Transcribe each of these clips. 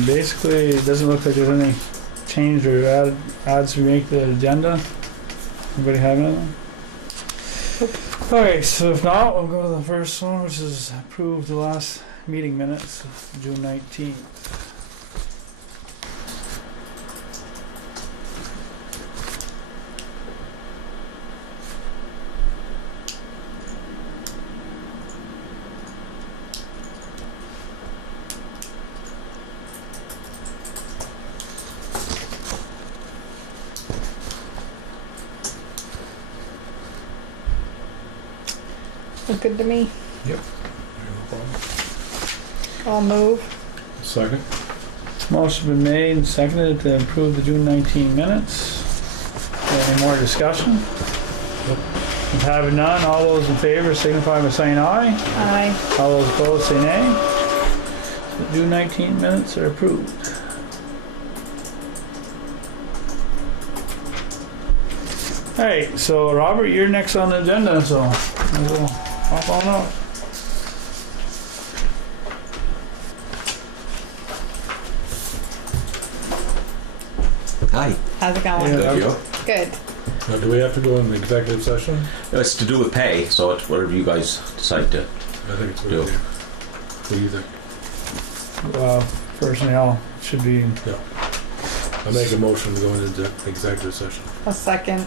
basically, it doesn't look like there's any change or adds we make to the agenda. Anybody have anything? Alright, so if not, we'll go to the first one, which is approve the last meeting minutes of June 19th. Look good to me. Yep. No problem. I'll move. Second. Motion been made and seconded to approve the June 19 minutes. Any more discussion? If having none, all those in favor signify by saying aye. Aye. All those opposed say nay. The June 19 minutes are approved. Alright, so Robert, you're next on the agenda, so we'll hop on up. Hi. How's it going? Yeah. Good. You? Good. Now, do we have to go in the executive session? It's to do with pay, so it's whatever you guys decide to. I think it's a Do. good idea. What do you think? Personnel should be, I make a motion to go into executive session. A second.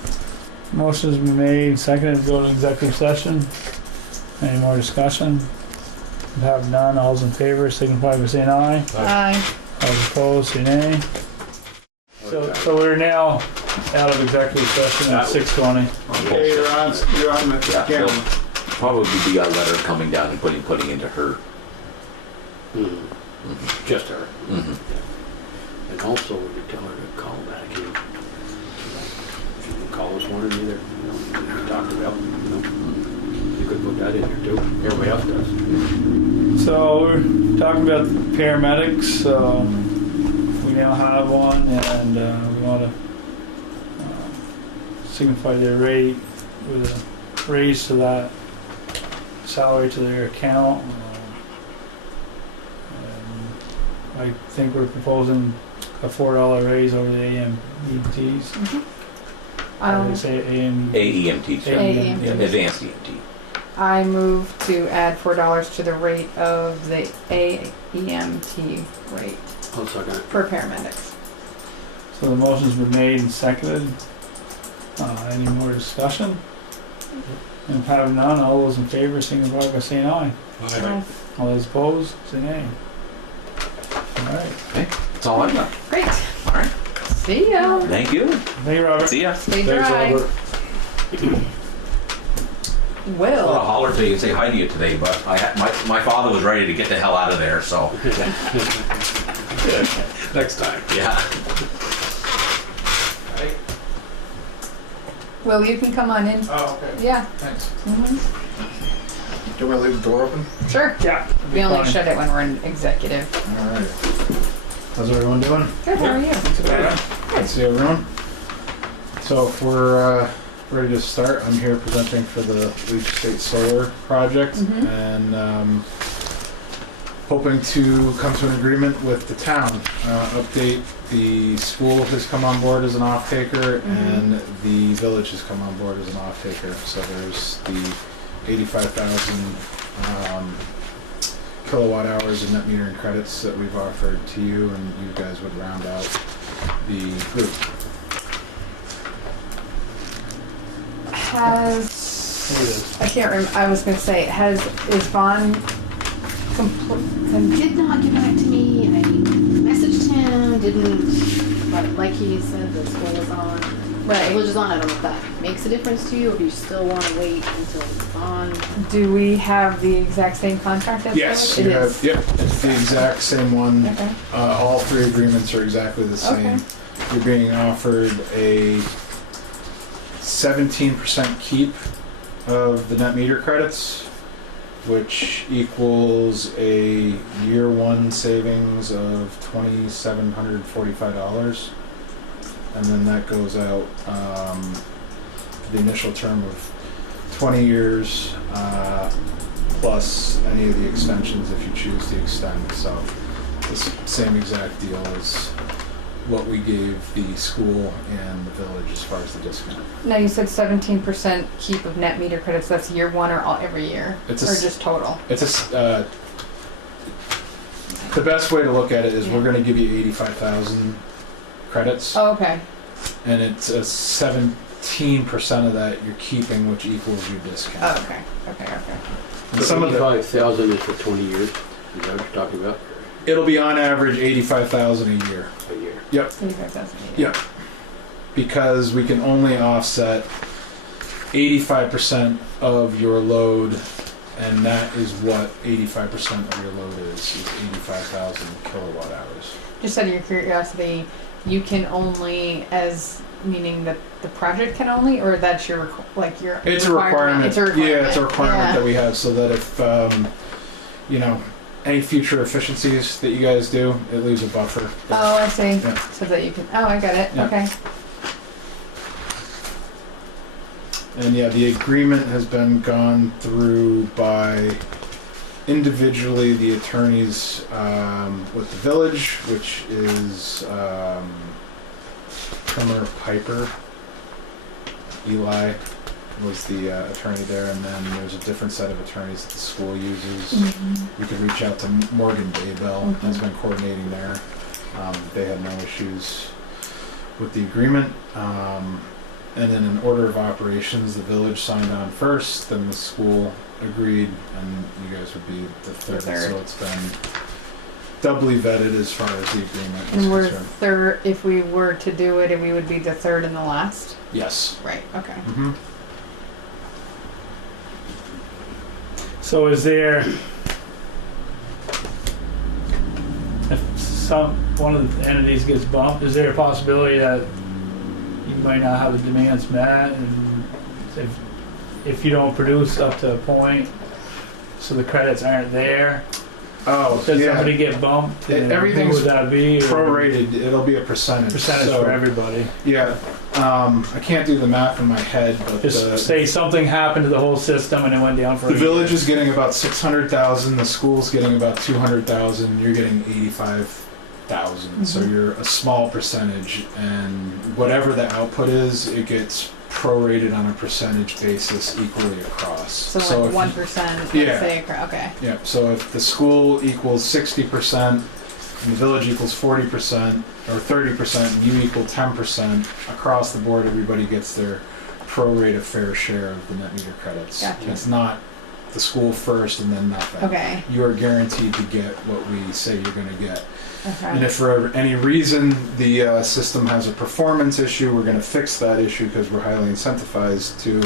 motion's been made, seconded to go to executive session. Any more discussion? If having none, all those in favor signify by saying aye. Aye. All those opposed say nay. So we're now out of executive session at 6:20. Okay, you're on the Yeah, camera. there'll probably be a letter coming down and putting into her. Just her. Mm-hmm. And also, we could tell her to call back in. She can call us one or the other. We talked about, you could put that in there too. Everybody else does. So we're talking about the paramedics. We now have one, and we want to signify their rate with a raise to that salary to their account. I think we're proposing a $4 raise over the AMETs. How do they say AME? AEMT, sir. AEMT. Yeah, advanced EMT. I move to add $4 to the rate of the AEMT rate I'll second it. for paramedics. So the motion's been made and seconded. Any more discussion? And if having none, all those in favor signify by saying aye. Aye. All those opposed, say nay. Alright. That's all I've got. Great. All right. See ya. Thank you. Thank you, Robert. See ya. Stay Thanks, dry. Robert. I want to Will. holler to you and say hi to you today, but my father was ready to get the hell out of there, so. Next time. Yeah. Will, you can come on in. Oh, okay. Yeah. Thanks. Mhm. Do you want to leave the door open? Sure. Yeah. We only fine. shut it when we're in executive. Alright. How's everyone doing? Good, how are you? Good to see everyone. So if we're ready to start, I'm here presenting for the Leach Estate Solar Project and hoping to come to an agreement with the town. Update, the school has come on board as an off-taker and the village has come on board as an off-taker. So there's the 85,000 kilowatt hours of net metering credits that we've offered to you, and you guys would round out the group. I can't remember, I was gonna say, is Vaughn Did not get back to me. I messaged him, didn't, but like he said, the school was on. Right. Village is on. I don't know if that makes a difference to you, or if you still want to wait until it's on. do we have the exact same contract as Yes, Village? you It have, is. yep, it's the exact same one. Okay. All three agreements are exactly the same. Okay. You're being offered a 17% keep of the net meter credits, which equals a year one savings of $2,745. And then that goes out the initial term of 20 years plus any of the extensions if you choose to extend. So same exact deal as what we gave the school and the village as far as the discount. Now you said 17% keep of net meter credits. That's year one or every year, It's or just total? It's the best way to look at it is we're going to give you 85,000 credits, Oh, okay. and it's a 17% of that you're keeping, which equals your discount. Oh, okay. Okay. And some of the, 85,000 is for 20 years. Is that what you're talking about? it'll be on average 85,000 a year. A year. 85,000. Yep. Because we can only offset 85% of your load, and that is what 85% of your load is 85,000 kilowatt hours. Just out of your curiosity, you can only, as meaning that the project can only, or that's your your It's a requirement. It's a requirement. Yeah, it's a requirement Yeah. that we have, so that if any future efficiencies that you guys do, it leaves a buffer. Oh, I see. Yeah. So that you can. Oh, I got it. Yeah. Okay. And yeah, the agreement has been gone through by individually the attorneys with the village, which is Trimmer Piper. Eli was the attorney there, and then there's a different set of attorneys that the school uses. Mm-hmm. You could reach out to Morgan Daybell, has been coordinating there. They had no issues with the agreement. And then in order of operations, the village signed on first, then the school agreed, and you guys would be the third. So it's been doubly vetted as far as the agreement is And we're concerned. third. If we were to do it, we would be the third and the last. Yes. Right. Okay. Mm-hmm. So is there, if one of the entities gets bumped, is there a possibility that you might not have the demands met, and if you don't produce up to a point, so the credits aren't there? Oh, Does yeah. somebody get bumped? And Everything's who would that be? Or prorated. It'll be a percentage. percentage So, for everybody. yeah. I can't do the math in my head, but Just say something happened to the whole system and it went down for the a village year. is getting about 600,000. The school's getting about 200,000. You're getting 85,000. So Mhm. you're a small percentage, and whatever the output is, it gets prorated on a percentage basis equally across. So if like you- 1%. Yeah. Let's say. Okay. Yeah, so if the school equals 60% and the village equals 40% or 30% and you equal 10%, across the board everybody gets their prorate fair share of the net meter credits. Gotcha. It's not the school first and then nothing. Okay. You are guaranteed to get what we say you're going to get. And Okay. if for any reason the system has a performance issue, we're going to fix that issue because we're highly incentivized to.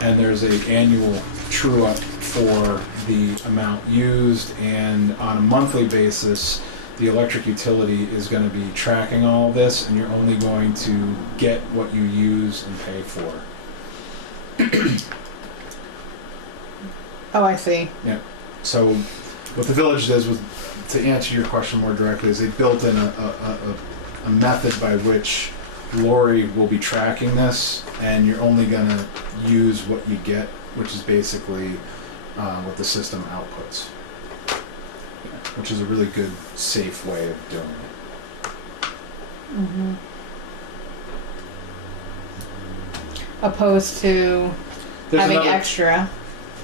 And there's an annual true up for the amount used, and on a monthly basis, the electric utility is going to be tracking all this, and you're only going to get what you use and pay for. Oh, I see. So what the village does, was, to answer your question more directly, is they built in a method by which Lori will be tracking this, and you're only going to use what you get, which is basically what the system outputs, which is a really good, safe way of doing it. Mm-hmm. Opposed to There's having another- extra.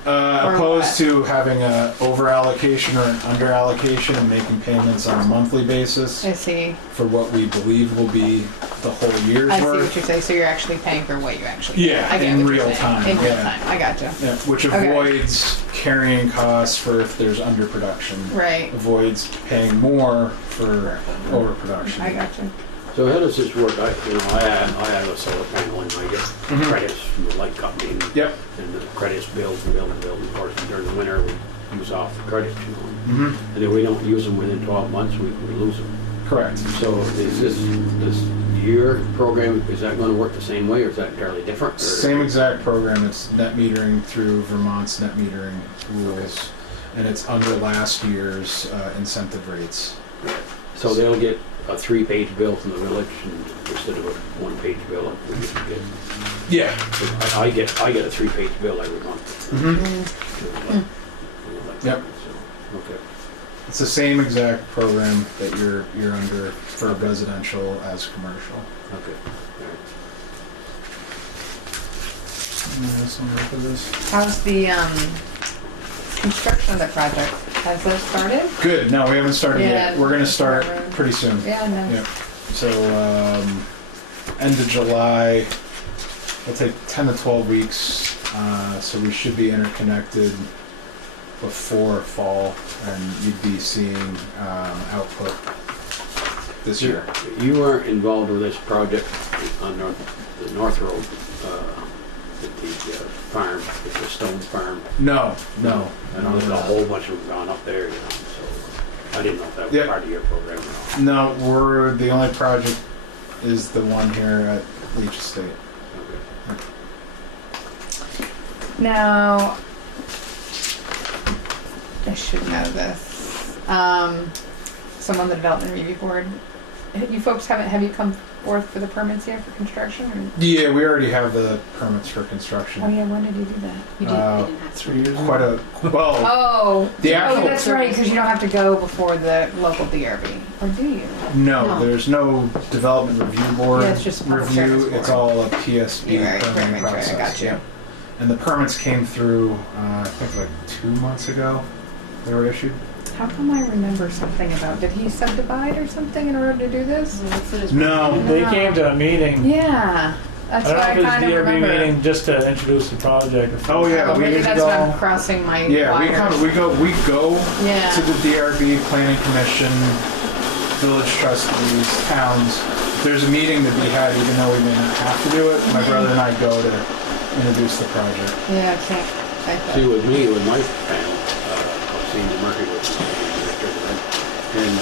Or opposed what? to having a over allocation or an under allocation and making payments on a monthly basis I see. for what we believe will be the whole year's I see work. what you're saying. So you're actually paying for what you actually get. Yeah, I get in what you're real saying. time, In real yeah. time. I gotcha. Yeah, which Okay. avoids carrying costs for if there's underproduction. Right. Avoids paying more for overproduction. I gotcha. So how does this work? I have a solar panel and I get Mhm. credits from the light company. Yep. And the credits build and build and build. Of course, during the winter, we use off the credits, Mm-hmm. And if we don't use them within 12 months, we lose them. Correct. So is this year program, is that going to work the same way or is that entirely different? Or- Same exact program. It's net metering through Vermont's net metering rules, and it's under last year's incentive rates. So they'll get a 3-page bill from the village and instead of a 1-page bill, we just get. Yeah. So I get a 3-page bill every month. Mm-hmm. Mm. Yep. So, okay. It's the same exact program that you're under for residential as commercial. Okay. Look at this. How's the construction of the project? Has that started? Good. No, we haven't started yet. Yeah. We're gonna start pretty soon. Yeah, no. Yeah. So end of July. It'll take 10 to 12 weeks. So we should be interconnected before fall, and you'd be seeing output this year. You weren't involved with this project on the North Road, at the farm, at the Stone Farm. No. I know there's a whole bunch of them gone up there, you know, so I didn't know if that was Yep. part of your program at all. No, we're the only project is the one here at Leach Estate. Okay. Now, I should know this. Some on the Development Review Board. You folks have you come forth for the permits yet for construction? Or? Yeah, we already have the permits for Oh construction. yeah, when did you do that? You Uh, didn't have to. 3 years ago. Quite a well. Oh, The actual- that's right, because you don't have to go before the local DRB, or do you? No, No. there's no development review board Yeah, it's just public review. service It's board. all a PSB You're right, permitting right, process. I got you. Yeah. And the permits came through, I think like 2 months ago. They were issued. How come I remember something about? Did he subdivide or something in order to do this? No. They came to a meeting. Yeah, that's I what I don't know kind if of it was DRB remember. meeting just to introduce the project. Oh, yeah, Well, we maybe just that's when I'm go- crossing my Yeah, we wires. go Yeah. to the DRB, Planning Commission, village trustees, towns. There's a meeting to be had, even though we may not have to do it. My brother and I go to introduce the project. Yeah, I can't. See, with me, with my family, I've seen the Murphy with and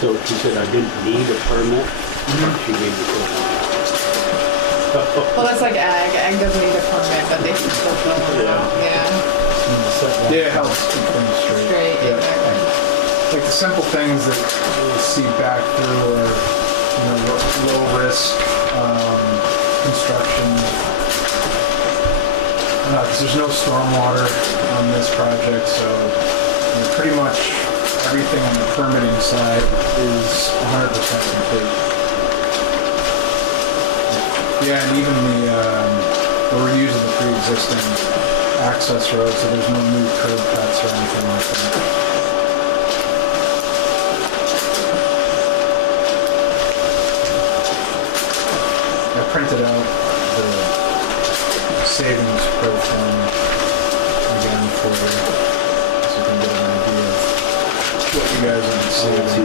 so she said I didn't need a permit. She gave me a Well, that's like ag. Ag doesn't need a permit, but they should still fill it out. Yeah, Yeah, it helps keep things straight. straight, Yeah. exactly. Like the simple things that you'll see back through are, low risk construction. Because there's no stormwater on this project, so pretty much everything on the permitting side is 100% complete. Yeah, and even we're using the pre-existing access road, so there's no new curb cuts or anything like that. I printed out the savings pro forma again for you, so you can get an idea of what you guys are saving.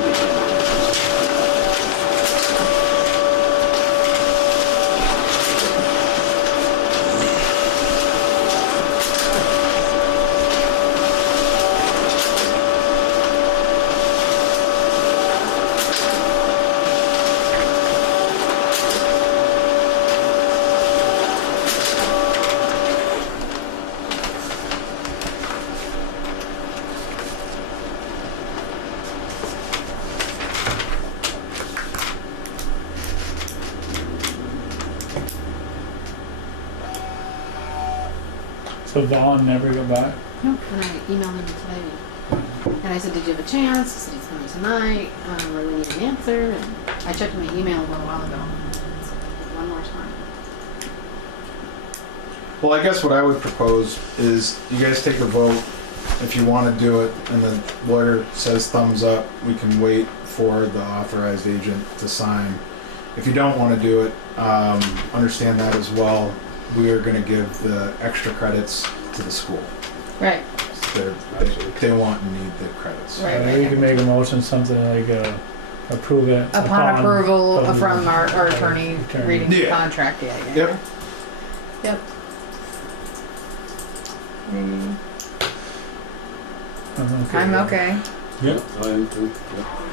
So Vaughn never got back? Nope. And I emailed him today. And I said, did you have a chance? He said he's coming tonight. Or we need an answer. And I checked my email a little while ago. So, one more time. Well, I guess what I would propose is you guys take a vote. If you want to do it and the lawyer says thumbs up, we can wait for the authorized agent to sign. If you don't want to do it, understand that as well. We are going to give the extra credits to the school. Right. They want and need the credits. Right. Maybe you can make a motion, something like approve it. Upon approval of the- from our attorney reading the Yeah. contract. Yeah. Yep. Yep. I'm okay. Yep. I'm too.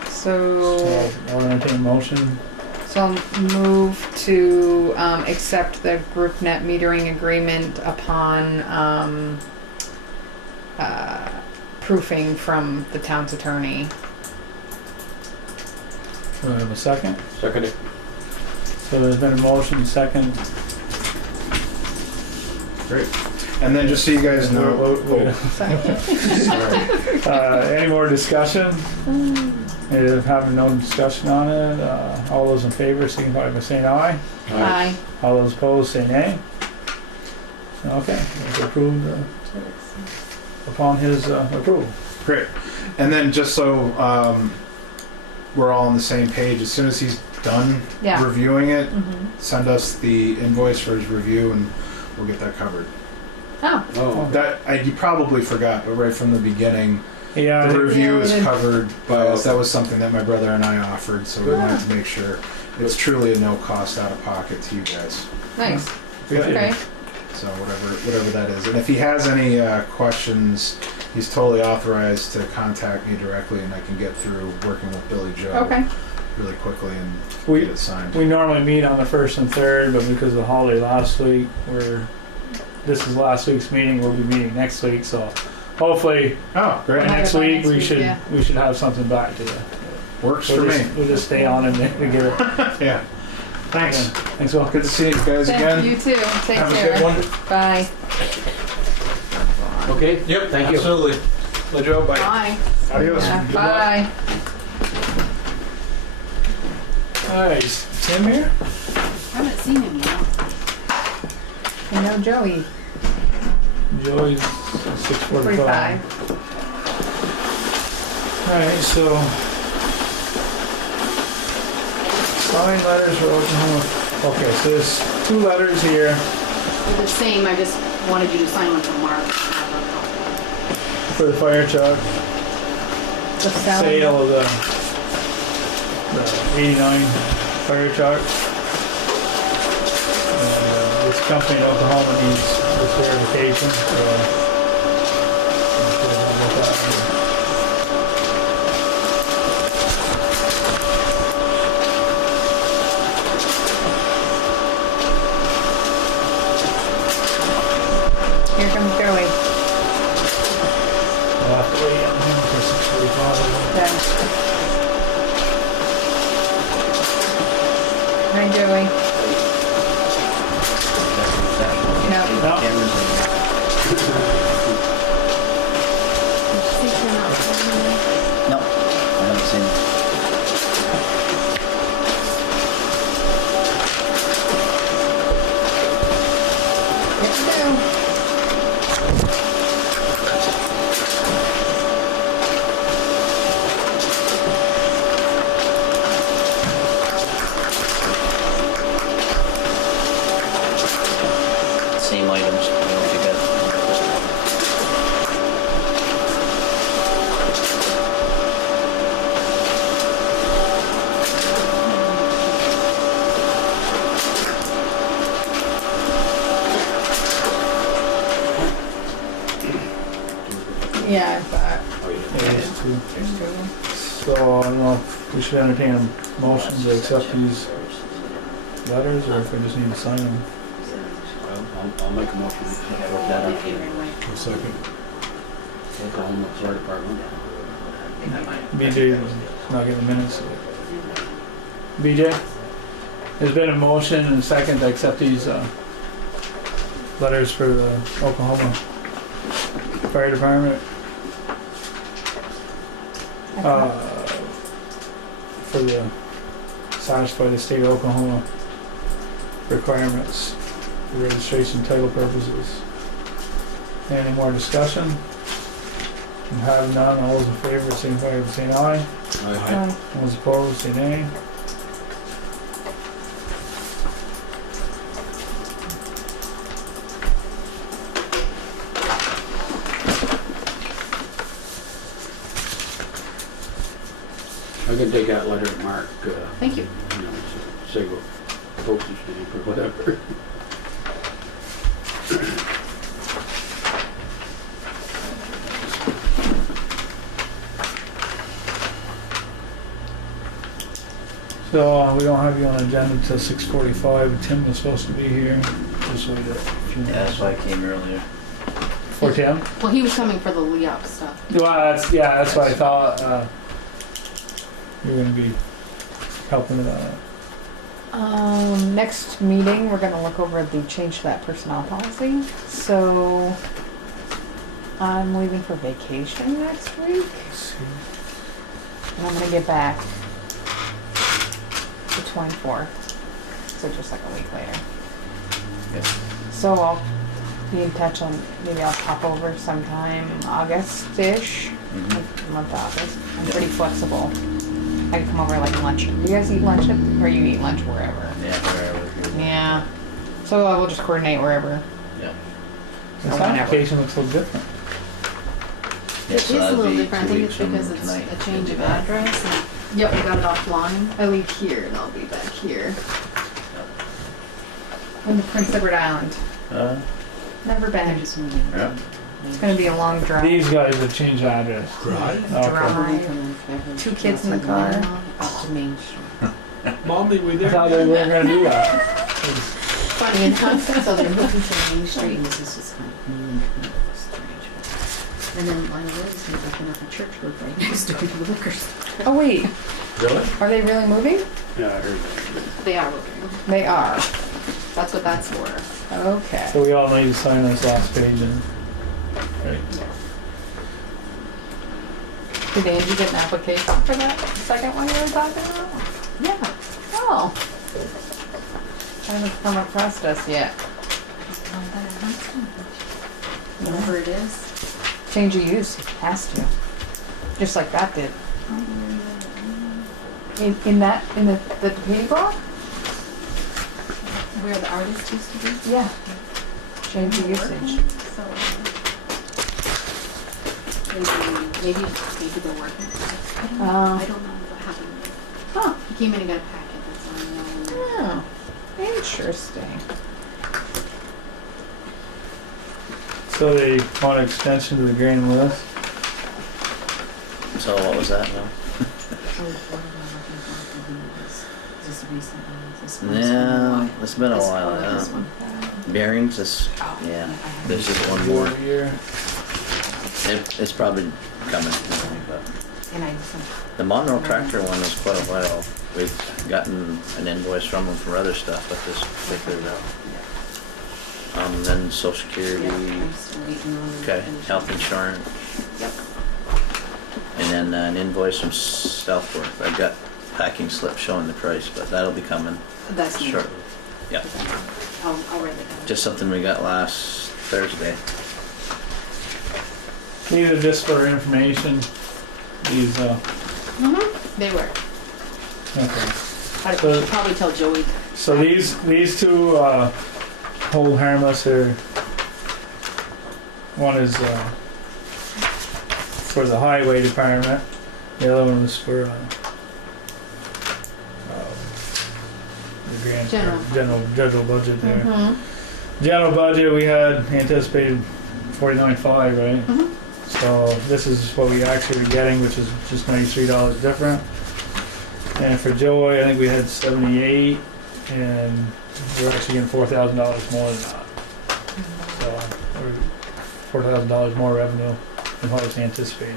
So, I'll entertain a motion. so I'll move to accept the group net metering agreement upon proofing from the town's attorney. Do I have a second? Second it. So there's been a motion, second. Great. And then just so you guys know, sorry. Any more discussion? Having no discussion on it, all those in favor signify by saying aye. Aye. All those opposed say nay. Okay, it's approved upon his approval. Great. And then just so we're all on the same page, as soon as he's done Yeah. reviewing it, Mhm. send us the invoice for his review and we'll get that covered. Oh, Oh, That you probably forgot, but right from the beginning, Yeah, the review Yeah, is we did. covered by us. That was something that my brother and I offered, so we wanted to make sure it's truly a no cost out of pocket to you guys. nice. Yeah. Okay. So whatever that is. And if he has any questions, he's totally authorized to contact me directly, and I can get through working with Billy Joe Okay. really quickly and We- get it signed. we normally meet on the 1st and 3rd, but because of the holiday last week, this is last week's meeting, we'll be meeting next week, so hopefully Oh, great. We'll have next it by week next we week, should yeah. we should have something back to you. Works for me. We'll just stay on and get it. Yeah. Thanks. Yeah. Thanks, Will. Good to see you guys Thank again. you too. Take Have a care. good one. Bye. okay? Yep, Thank you. absolutely. Let Joe, bye. Bye. Adios. Yeah, Good luck. bye. Alright, is Tim here? I haven't seen him yet. I know Joey. Joey's 6:45. 45. Alright, so sign letters for Oklahoma. Okay, so there's 2 letters here They're the same, I just wanted you to sign one for Mark. for the fire truck. The Sale of the 89 fire truck. This company in Oklahoma needs this verification, so I'm sure we'll look at it. Here comes Joey. We'll have to wait on him for 6:45. Yeah. Hi, Joey. No. No. No, I haven't seen it. Here we go. Same items, I don't think I. Yeah, I thought. Oh, yeah. Yeah, there's 2. There's 2. So I don't know if we should entertain a motion to accept these letters, or if we just need to sign them. Well, I'll make a motion to put that up here. A second. Oklahoma Fire Department. BJ is not getting the minutes. BJ, there's been a motion and a second to accept these letters for the Oklahoma Fire Department for the satisfy the state of Oklahoma requirements for registration title purposes. Any more discussion? And have none, all those in favor, signify by saying aye. Aye. All those opposed, say nay. I can take that letter to Mark, Thank you. you know, say what postage stamp or whatever. So we don't have you on the agenda until 6:45. Tim was supposed to be here. Just wait a few Yeah, minutes. that's why I came earlier. For Tim? Well, he was coming for the Leop stuff. Well, that's what I thought. You were gonna be helping Next meeting, we're gonna look over the change to that personnel policy. So I'm leaving for vacation next week, and I'm gonna get back the 24th. So just like a week later. So I'll be in touch on, maybe I'll pop over sometime August-ish, Mhm. like the month of August. I'm pretty flexible. I can come over like lunch. Do you guys eat lunch or you eat lunch wherever? Yeah, wherever. Yeah. So I will just coordinate wherever. Yeah. This Or whenever. application looks a little different. Yeah, It so is a that'd little be different. I 2 think weeks it's from because it's tonight. a change of address. And yep, we got it offline. I leave here and I'll be back here. In the Prince Edward Island. Never been. Yeah. It's gonna be a long drive. These guys have changed address. Right. Okay. Drive. 2 kids in the car. Up to Main Street. Mommy, we I there? thought they weren't gonna do that. Funny enough, so they're looking for Main Street. And this is just kind of strange. And then Lionel Rose is open up a church group right next door to the liquor store. Oh wait, Really? are they really moving? Yeah, I heard that. They are looking. They are. That's what that's for. Okay. So we all need to sign this last page and, right. Did Angie get an application for that second one you were talking about? Yeah. Oh. Haven't come across us yet. Whatever it is. Change of use, has to. Just like that did. In the pay block? Where the artist used to be. Yeah. Change of usage. So maybe they're working. I don't know what happened. Huh. He came in and got a packet. That's all I know. Oh, interesting. So they want an extension to the grand list? So what was that now? Yeah, it's been a while, yeah. Bearings, yeah, there's just one more. Year. It's probably coming, but And I the Monroe tractor one was quite a while. We've gotten an invoice from them for other stuff, but this particular then social security, okay, health insurance. Yep. And then an invoice from Southport. I've got packing slip showing the price, but that'll be coming That's me. shortly. Yeah, I'll write it down. just something we got last Thursday. These are just for information. These, They were. okay. I So- should probably tell Joey. So these two, hold harmless here. One is, for the highway department. The other one was for, the general budget there. Mm-hmm. General budget, we had anticipated 49.5, right? Mhm. So this is what we actually were getting, which is just $93 different. And for Joey, I think we had 78, and we're actually getting $4,000 more than that. So we're $4,000 more revenue than what was anticipated.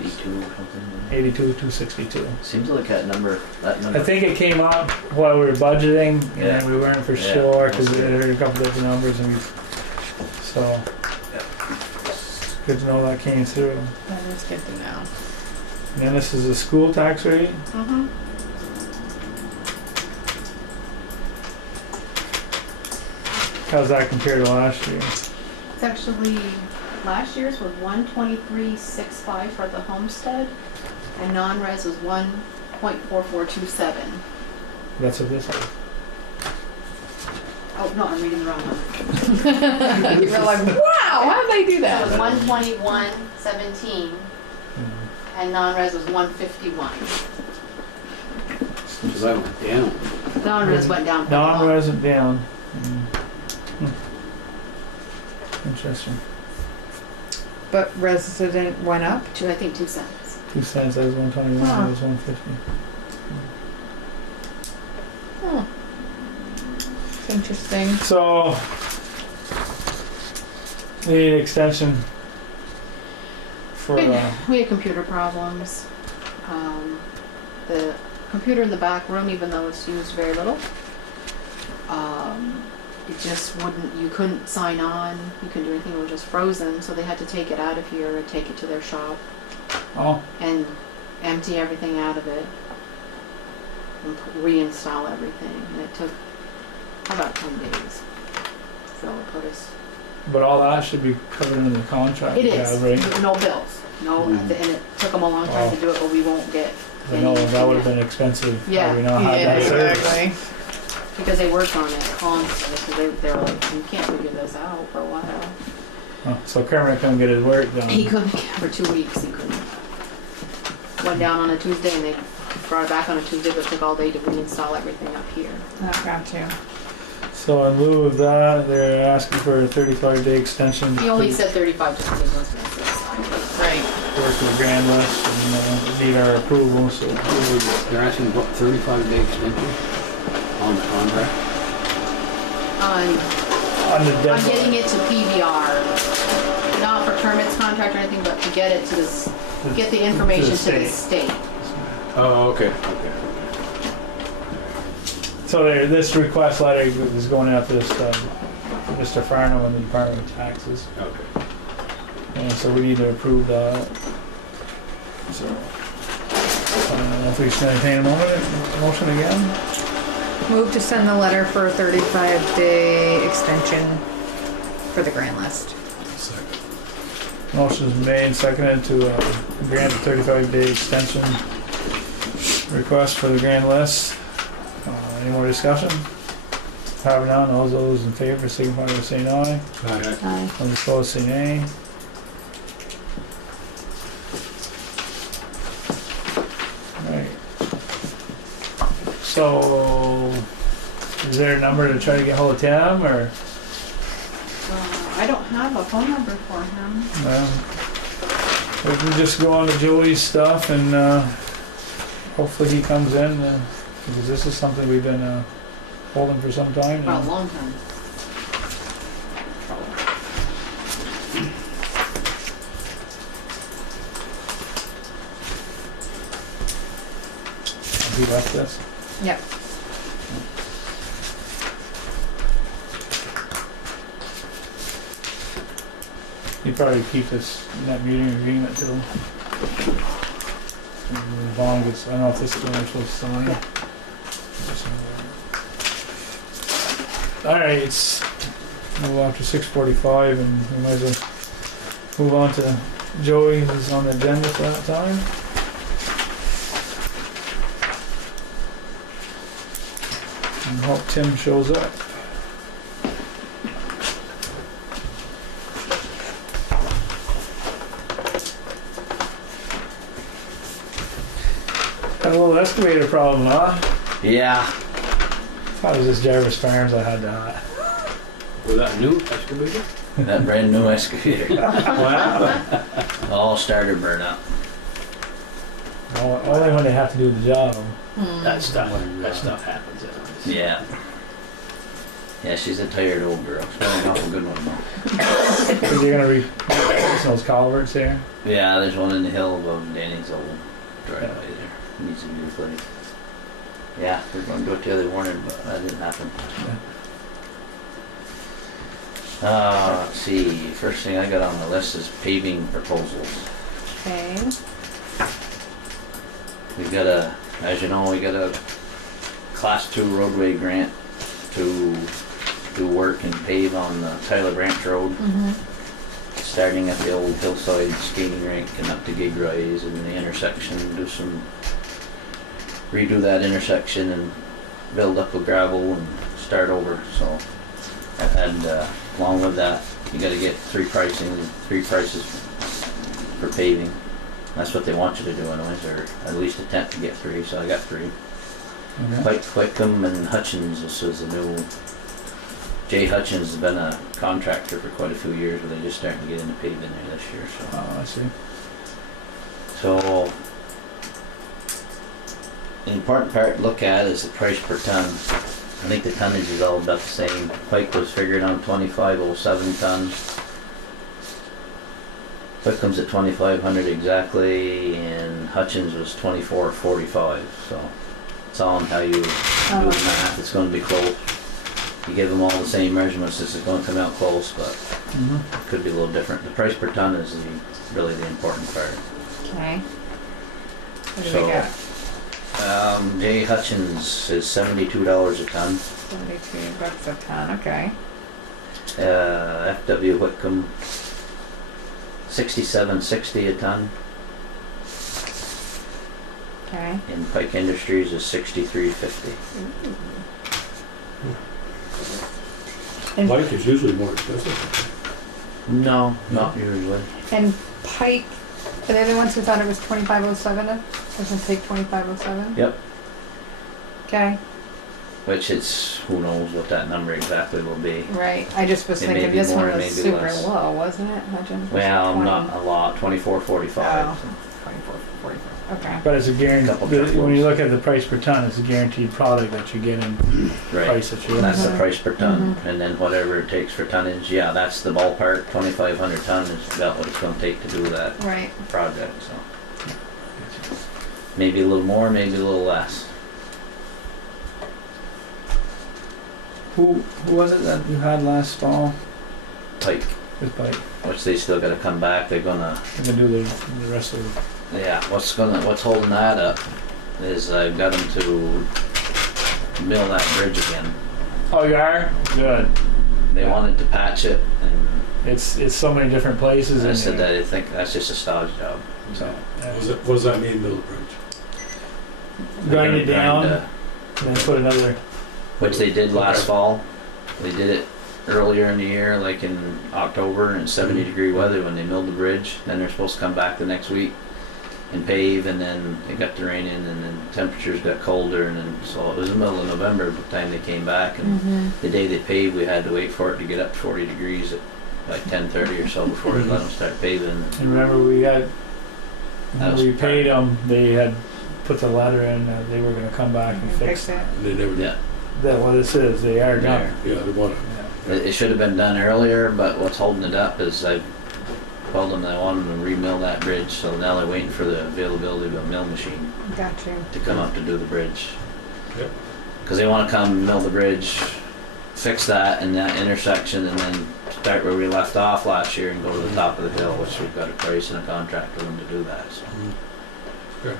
82 or something. 82,262. Seems like that number. I think it came up while we were budgeting, and Yeah. we weren't for Yeah. sure because we heard a couple different numbers, and so it's good to know that came through. That is good to know. And then this is the school tax rate. Mm-hmm. How's that compared to last year? It's actually, last year's was 123.65 for the homestead, and non-res was 1.4427. That's what this is. Oh, no, I'm reading the wrong number. You were like, wow, how did they do That was that? 121.17, and non-res was 151. So that went down. Non-res went down. quite a lot. Non-resident down. Interesting. But resident went up? I think 2 cents. 2 cents, that was 121, Huh. that was 150. It's interesting. So, we need an extension for, We had computer problems. The computer in the back room, even though it's used very little. It just wouldn't, you couldn't sign on, you couldn't do anything, it was just frozen, so they had to take it out of here and take it to their shop Oh, and empty everything out of it and reinstall everything, and it took about 10 days. So it put us, but all that should be covered in the contract. it you is, have, right? no bills, no, and it took them a long time to do it, but we won't get I any. know that would have been expensive. Yeah. Had we not had Yeah, that service. exactly. Because they worked on it constantly, because they were like, you can't figure this out for a while. Oh, so Kermit couldn't get his work done. He couldn't, for 2 weeks, he couldn't. Went down on a Tuesday and they brought it back on a Tuesday, but it took all day to reinstall everything up here. That got you. So in lieu of that, they're asking for a 35-day extension. He only said 35 just because he wasn't gonna say sign. Right. Work with the grand list and need our approval, so They're asking what, 35-day extension on the contract? on the I'm deadline. getting it to PBR, not for permits contract or anything, but to get it to this, get the information to the state. Oh, okay. So this request letter is going out to Mr. Farno and the Department of Taxes. Okay. And so we need to approve that. So, if we should entertain a motion again. Move to send the letter for a 35-day extension for the grant list. Second. Motion's made, seconded to grant a 35-day extension request for the grand list. Any more discussion? Having none, all those in favor signify by saying aye. Aye. All those opposed say nay. Right. So, is there a number to try to get hold of Tim, or? I don't have a phone number for him. We can just go on to Joey's stuff and hopefully he comes in because this is something we've been holding for some time For a now. long time. He left this. Yep. He'd probably keep this net metering agreement till Vaughn gets, I don't know if this is what I'm supposed to sign. Alright, it's a little after 6:45 and we might as well move on to Joey, who's on the agenda for that time. And hope Tim shows up. Got a little excavator problem, huh? Yeah, Thought it was this Jarvis Farms I had that. Was that new excavator? that brand new excavator. Wow. All started burn up. Only when they have to do the job. That stuff happens. Yeah. Yeah, she's a tired old girl. She's probably not a good one though. Because you're gonna replace those culverts there. Yeah, there's one in the hill above Danny's old driveway there. Needs to be replaced. Yeah, we were going to do it the other morning, but that didn't happen. Let's see. First thing I got on the list is paving proposals. Okay. We got as you know, we got a Class 2 roadway grant to do work and pave on the Tyler Branch Road, starting at the old hillside skating rink and up to Gig Rise and the intersection, redo that intersection and build up with gravel and start over. So, and along with that, you got to get three prices for paving. That's what they want you to do anyways, or at least attempt to get three. So I got three. Okay. Quickham and Hutchins. This is a new. Jay Hutchins has been a contractor for quite a few years, but they're just starting to get into paving there this year. So. Oh, I see. So, the important part to look at is the price per ton. I think the tonnage is all about the same. Pike was figured on 2507 tons. Quickham's at 2500 exactly, and Hutchins was 2445. So, It's all on how you do the math. It's gonna be close. You give them all the same measurements, this is gonna come out close, but Mhm. it could be a little different. The price per ton is really the important part. Okay. What do So- we got? J. Hutchins is $72 a ton. $72 a ton, okay. FW Whitcomb, $67.60 a ton. Okay. And Pike Industries is $63.50. And, Bike is usually more expensive. No, not usually. and Pike, are they the ones who thought it was 2507? Doesn't take 2507? Yep. Okay, Which it's, who knows what that number exactly will be. right. I just was It may thinking be this more, one it was may be super less. low, wasn't it? Hutchins was Well, 20. not a lot, 24.45. Oh, 24, 44. Okay. But it's a Couple guarantee, when you truckloads. look at the price per ton, it's a guaranteed product that you get in Right. price that you're And that's the Mhm. price per ton, and then whatever it takes for tonnage, yeah, that's the ballpark. 2,500 ton is about what it's gonna take to do that Right. project, so. Maybe a little more, maybe a little less. Who was it that you had last fall? Pike, With Pike. which they still gotta come back, they're gonna, They're gonna do the rest of it. yeah, what's holding that up is I've got them to mill that bridge again. Oh, you are? Good. They Yeah. wanted to patch it, and It's so many different places. I in said there. that I think that's just a stodge job, so. Yeah. What does that mean, Middle Bridge? Grind it They're down, gonna and then put another. Which they did last fall. They did it earlier in the year, like in October in 70-degree weather when they milled the bridge. Then they're supposed to come back the next week and pave, and then it got to raining, and then temperatures got colder, and then so it was the middle of November by the time they came back. And Mm-hmm. the day they paved, we had to wait for it to get up to 40 degrees at like 10:30 or so before we let them start paving. And remember, we had That when was we paid them. They had put the letter in that they were gonna come back and fix Fix it. And they never did. Yeah, that. What this is, they are done. there. Yeah, they want it. Yeah. It should have been done earlier, but what's holding it up is I told them I wanted them to re-mill that bridge, so now they're waiting for the availability of a mill machine Got you. to come up to do the bridge. Yep. Because they want to come mill the bridge, fix that in that intersection, and then start where we left off last year and go to the top of the hill, which we've got a price and a contract for them to do that. So. Okay.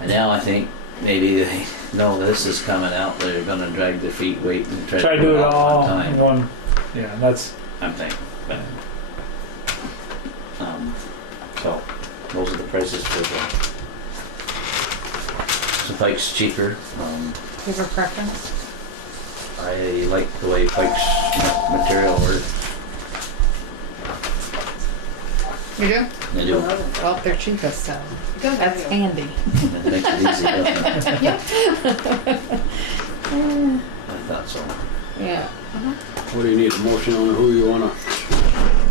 And now I think maybe they know this is coming out. They're going to drag their feet, wait, and try Try to to do it off all on in time. one. Yeah, that's. I'm thinking. But, so those are the prices for the. So Pike's cheaper. Do you have a preference? I like the way Pike's material works. You do? They do. Well, they're cheapest, so Good. that's handy. It makes it easy, doesn't it? I thought so. Yeah. What do you need, a motion on who you wanna?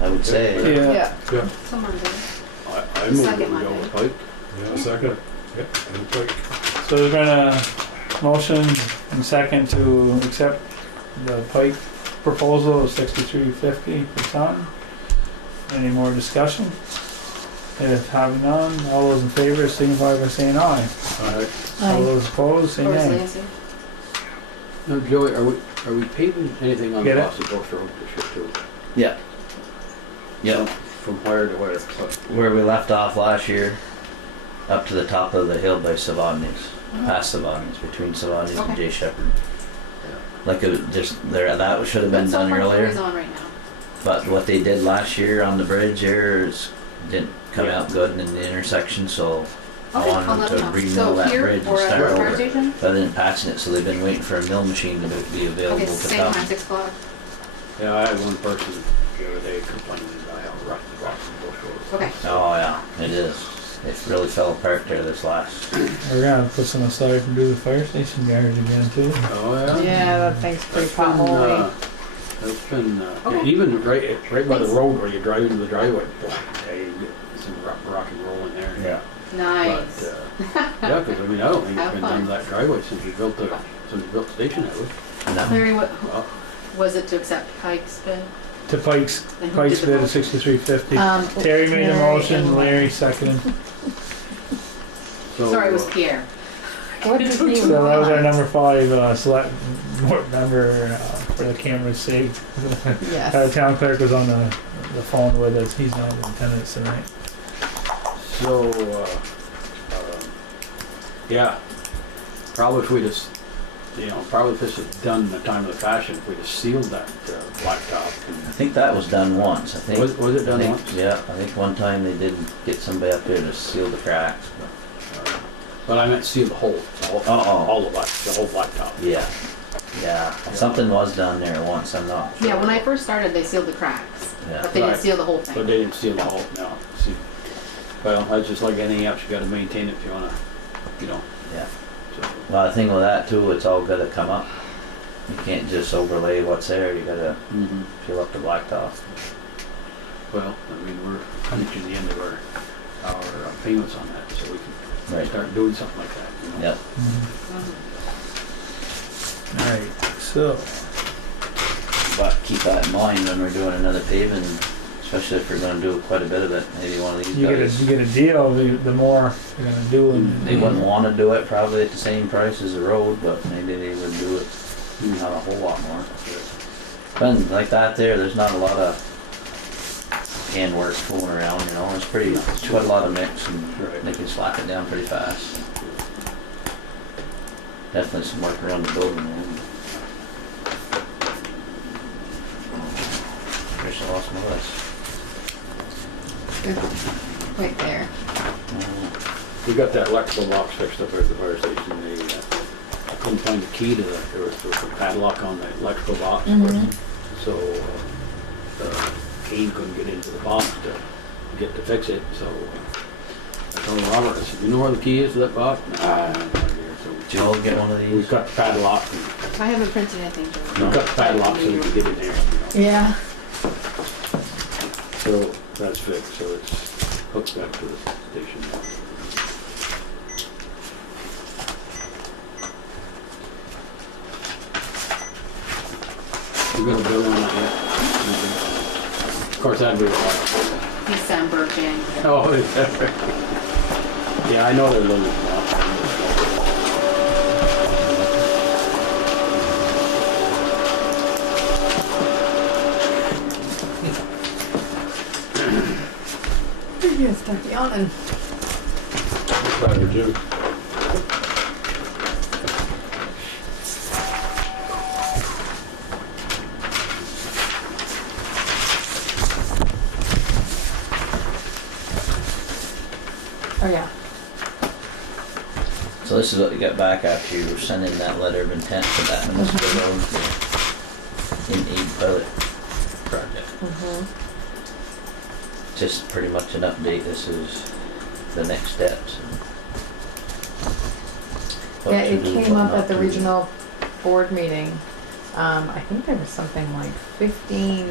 I would say. Yeah. Yeah, Someone did. I move that Second we go Monday. with Pike. yeah, second. Yep, and Pike. So we're gonna motion and second to accept the Pike proposal of $63.50 per ton. Any more discussion? If having none, all those in favor signify by saying aye. Alright. All those opposed, say Or was nay. Nancy? No, Joey, are we paving anything on Get it? Fossy Bush Road this year too? Yeah. Yep. From where to where? Where we left off last year, up to the top of the hill by Savadni's, past Savadni's, between Savadni's and Okay. Jay Shepherd. Like it was just there, that should have been What done so far earlier. is on right now? But what they did last year on the bridge there didn't come out good in the intersection, so I Okay, I'll wanted let them to them know. re-mill So that here bridge and or at start the fire over. station? Rather than patching it, so they've been waiting for a mill machine to be available Okay, to same come. time, 6 o'clock. Yeah, I had one person the other day complaining about how rough the Fossy Bush Road. Okay. Oh yeah, it is. It really fell apart there this last. We're gonna put some aside and do the fire station garage again too. Oh, yeah? Yeah, that thing's pretty It's been, potholy. it's been, Okay. even right by the Thanks. road where you drive into the driveway, boy, yeah, you get some rock and roll in there. Yeah. Nice. But, yeah, because I mean, I don't think it's Have been fun. done to that driveway since we built the station house. No. Larry, what, Well, was it to accept Pike's bid? To Pike's And who Pike's did the bid of motion? $63.50. Terry made a Larry motion, and Larry seconded. so, Sorry, it was Pierre. What did he So that was our want? number 5 select board member for the camera's sake. Yes. Town clerk was on the phone with us. He's not in attendance tonight. So, yeah, probably if we just, probably if this is done in the time of the fashion, if we just sealed that blacktop. I think that was done once, I think. Was it done I think- once? Yeah, I think one time they did get somebody up there to seal the cracks, But I meant seal the whole, all the whole blacktop. yeah. Yeah, something was done there once, I'm not sure. Yeah, when I first started, they sealed the cracks, Yeah. but they didn't Right. seal the whole But thing. they didn't seal the whole, no. See, well, that's just like anything else, you gotta maintain it if you wanna, Yeah. so. Well, the thing with that too, it's all gotta come up. You can't just overlay what's there, you gotta Mhm. fill up the blacktop. Well, I mean, we're coming to the end of our payments on that, so we can Right. start doing something like that, Yep. Mhm. Alright, so But keep that in mind when we're doing another paving, especially if we're gonna do quite a bit of it. Maybe one of these you guys. get a deal, the more you're gonna do. And They wouldn't wanna do it probably at the same price as the road, but maybe they would do it not a whole lot more. But like that there's not a lot of handwork fooling around, it's pretty, it's quite a lot of mix and Right. they can slap it down pretty fast. Definitely some work around the building. Wish I lost my list. Right there. We got that electrical box fixed up there at the fire station. I couldn't find the key to that. There was a padlock on the electrical box. So Kane couldn't get into the box to fix it. So I told Robert, I said, you know where the key is to that box? Nah, not here. Did you all get one of We these? got the padlock. I haven't printed anything, Joe. We got the padlock so we could get in there. Yeah. So that's fixed. So it's hooked up to the station. You got a bill on that yet? Of course, that'd be a lot. December, January. Oh, is that right? Yeah, I know they're limited now. You're gonna start yawning. Probably do. Oh yeah. So this is what we got back after you were sending that letter of intent to that municipal road in aid pilot project. Just pretty much an update. This is the next steps. What Yeah, to it do, came what up not at the to do. regional board meeting. I think there was something like 15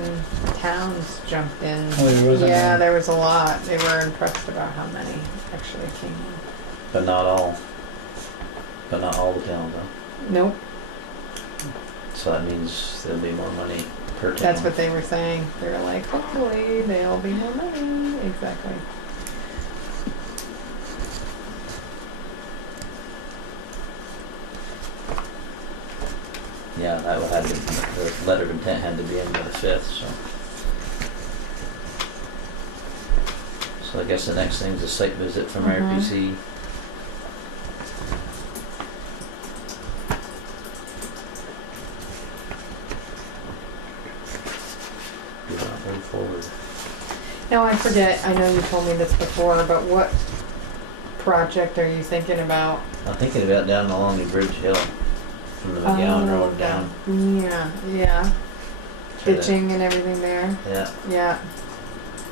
towns jumped in. Oh, there was a Yeah, lot. there was a lot. They were impressed about how many actually came in. But not all. But not all the towns, huh? Nope, So that means there'll be more money per town. that's what they were saying. They were like, hopefully there'll be more money. Exactly. Yeah, that would have to, the letter of intent had to be in by the 5th, so. So I guess the next thing is a site visit from RPC. Do not move forward. Now I forget, I know you told me this before, but what project are you thinking about? I'm thinking about down along the Bridge Hill, from the McGowan Oh, Road down. Yeah. to the- Ditching and everything there. Yeah, Yeah.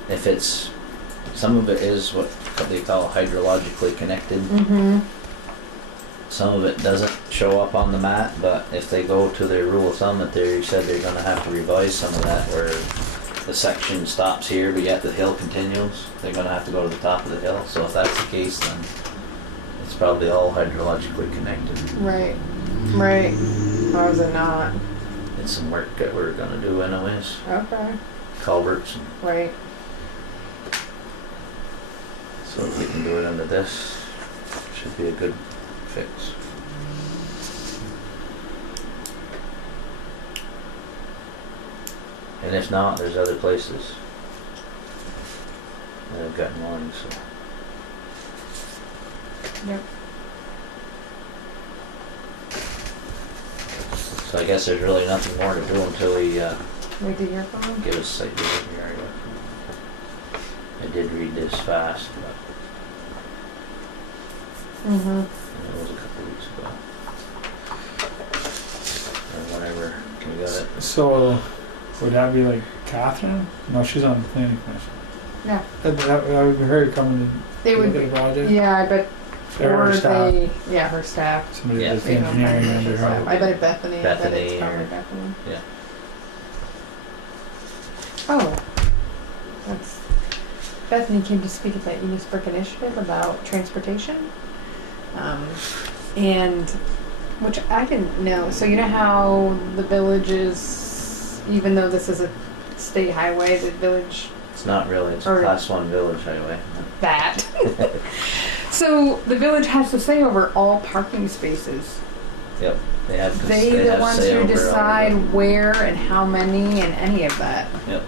if it's, some of it is what they call hydrologically connected. Mm-hmm. Some of it doesn't show up on the map, but if they go to their rule of thumb that they said they're gonna have to revise some of that, where the section stops here, but yet the hill continues, they're gonna have to go to the top of the hill. So if that's the case, then it's probably all hydrologically connected. Right. Right. How is it not? It's some work that we're gonna do anyways, Okay. culverts, and Right. so if we can do it under this, should be a good fix. And if not, there's other places that have gotten lines, so. Yep. So I guess there's really nothing more to do until we, Wait to hear from them? give us site visit in the area. I did read this fast, but Mm-hmm. it was a couple weeks ago. Or whatever, we got it. So, would that be like Catherine? No, she's on the planning commission. Yeah. That would be her coming They to would look at be. the project? Yeah, I bet. Or her staff. Yeah, her staff. Somebody Yeah. does the They don't engineering have under her staff. her. I bet Bethany. I bet Bethany it's probably or- Bethany. Yeah. Oh, that's Bethany came to speak at that Enosburgh initiative about transportation, and which I didn't know. So you know how the villages, even though this is a state highway, the village It's not really, it's a Or- class 1 village highway. that. So the village has to say over all parking spaces. Yep, they have, They they the have ones say who over all of decide them. where and how many and any of that. Yep.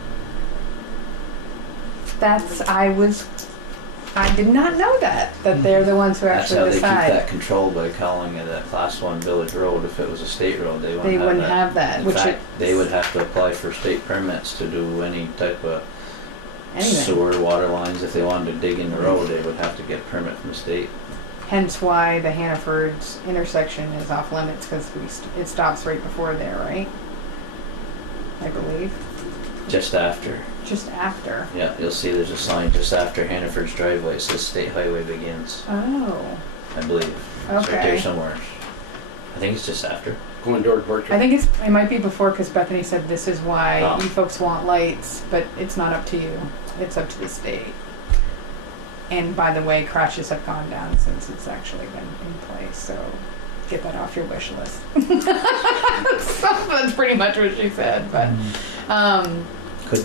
I did not know that they're the ones who That's how actually they keep decide. that control, by calling it a class 1 village road. If it was a state road, they They wouldn't wouldn't have that, In which fact, they would have to apply for state permits to do any type of anything. sewer, water lines. If they wanted to dig in the road, they would have to get a permit from the state. Hence why the Hannaford's intersection is off limits because it stops right before there, right? I believe. Just after. Just after. Yeah, you'll see there's a sign just after Hannaford's driveway. It says state highway begins, Oh, I believe. It's right there okay. somewhere. I think it's just after. Going toward Berkshire. I think it might be before because Bethany said this is why Oh. you folks want lights, but it's not up to you. It's up to the state. And by the way, crashes have gone down since it's actually been in place, so get that off your wish list. So that's pretty much what she said, but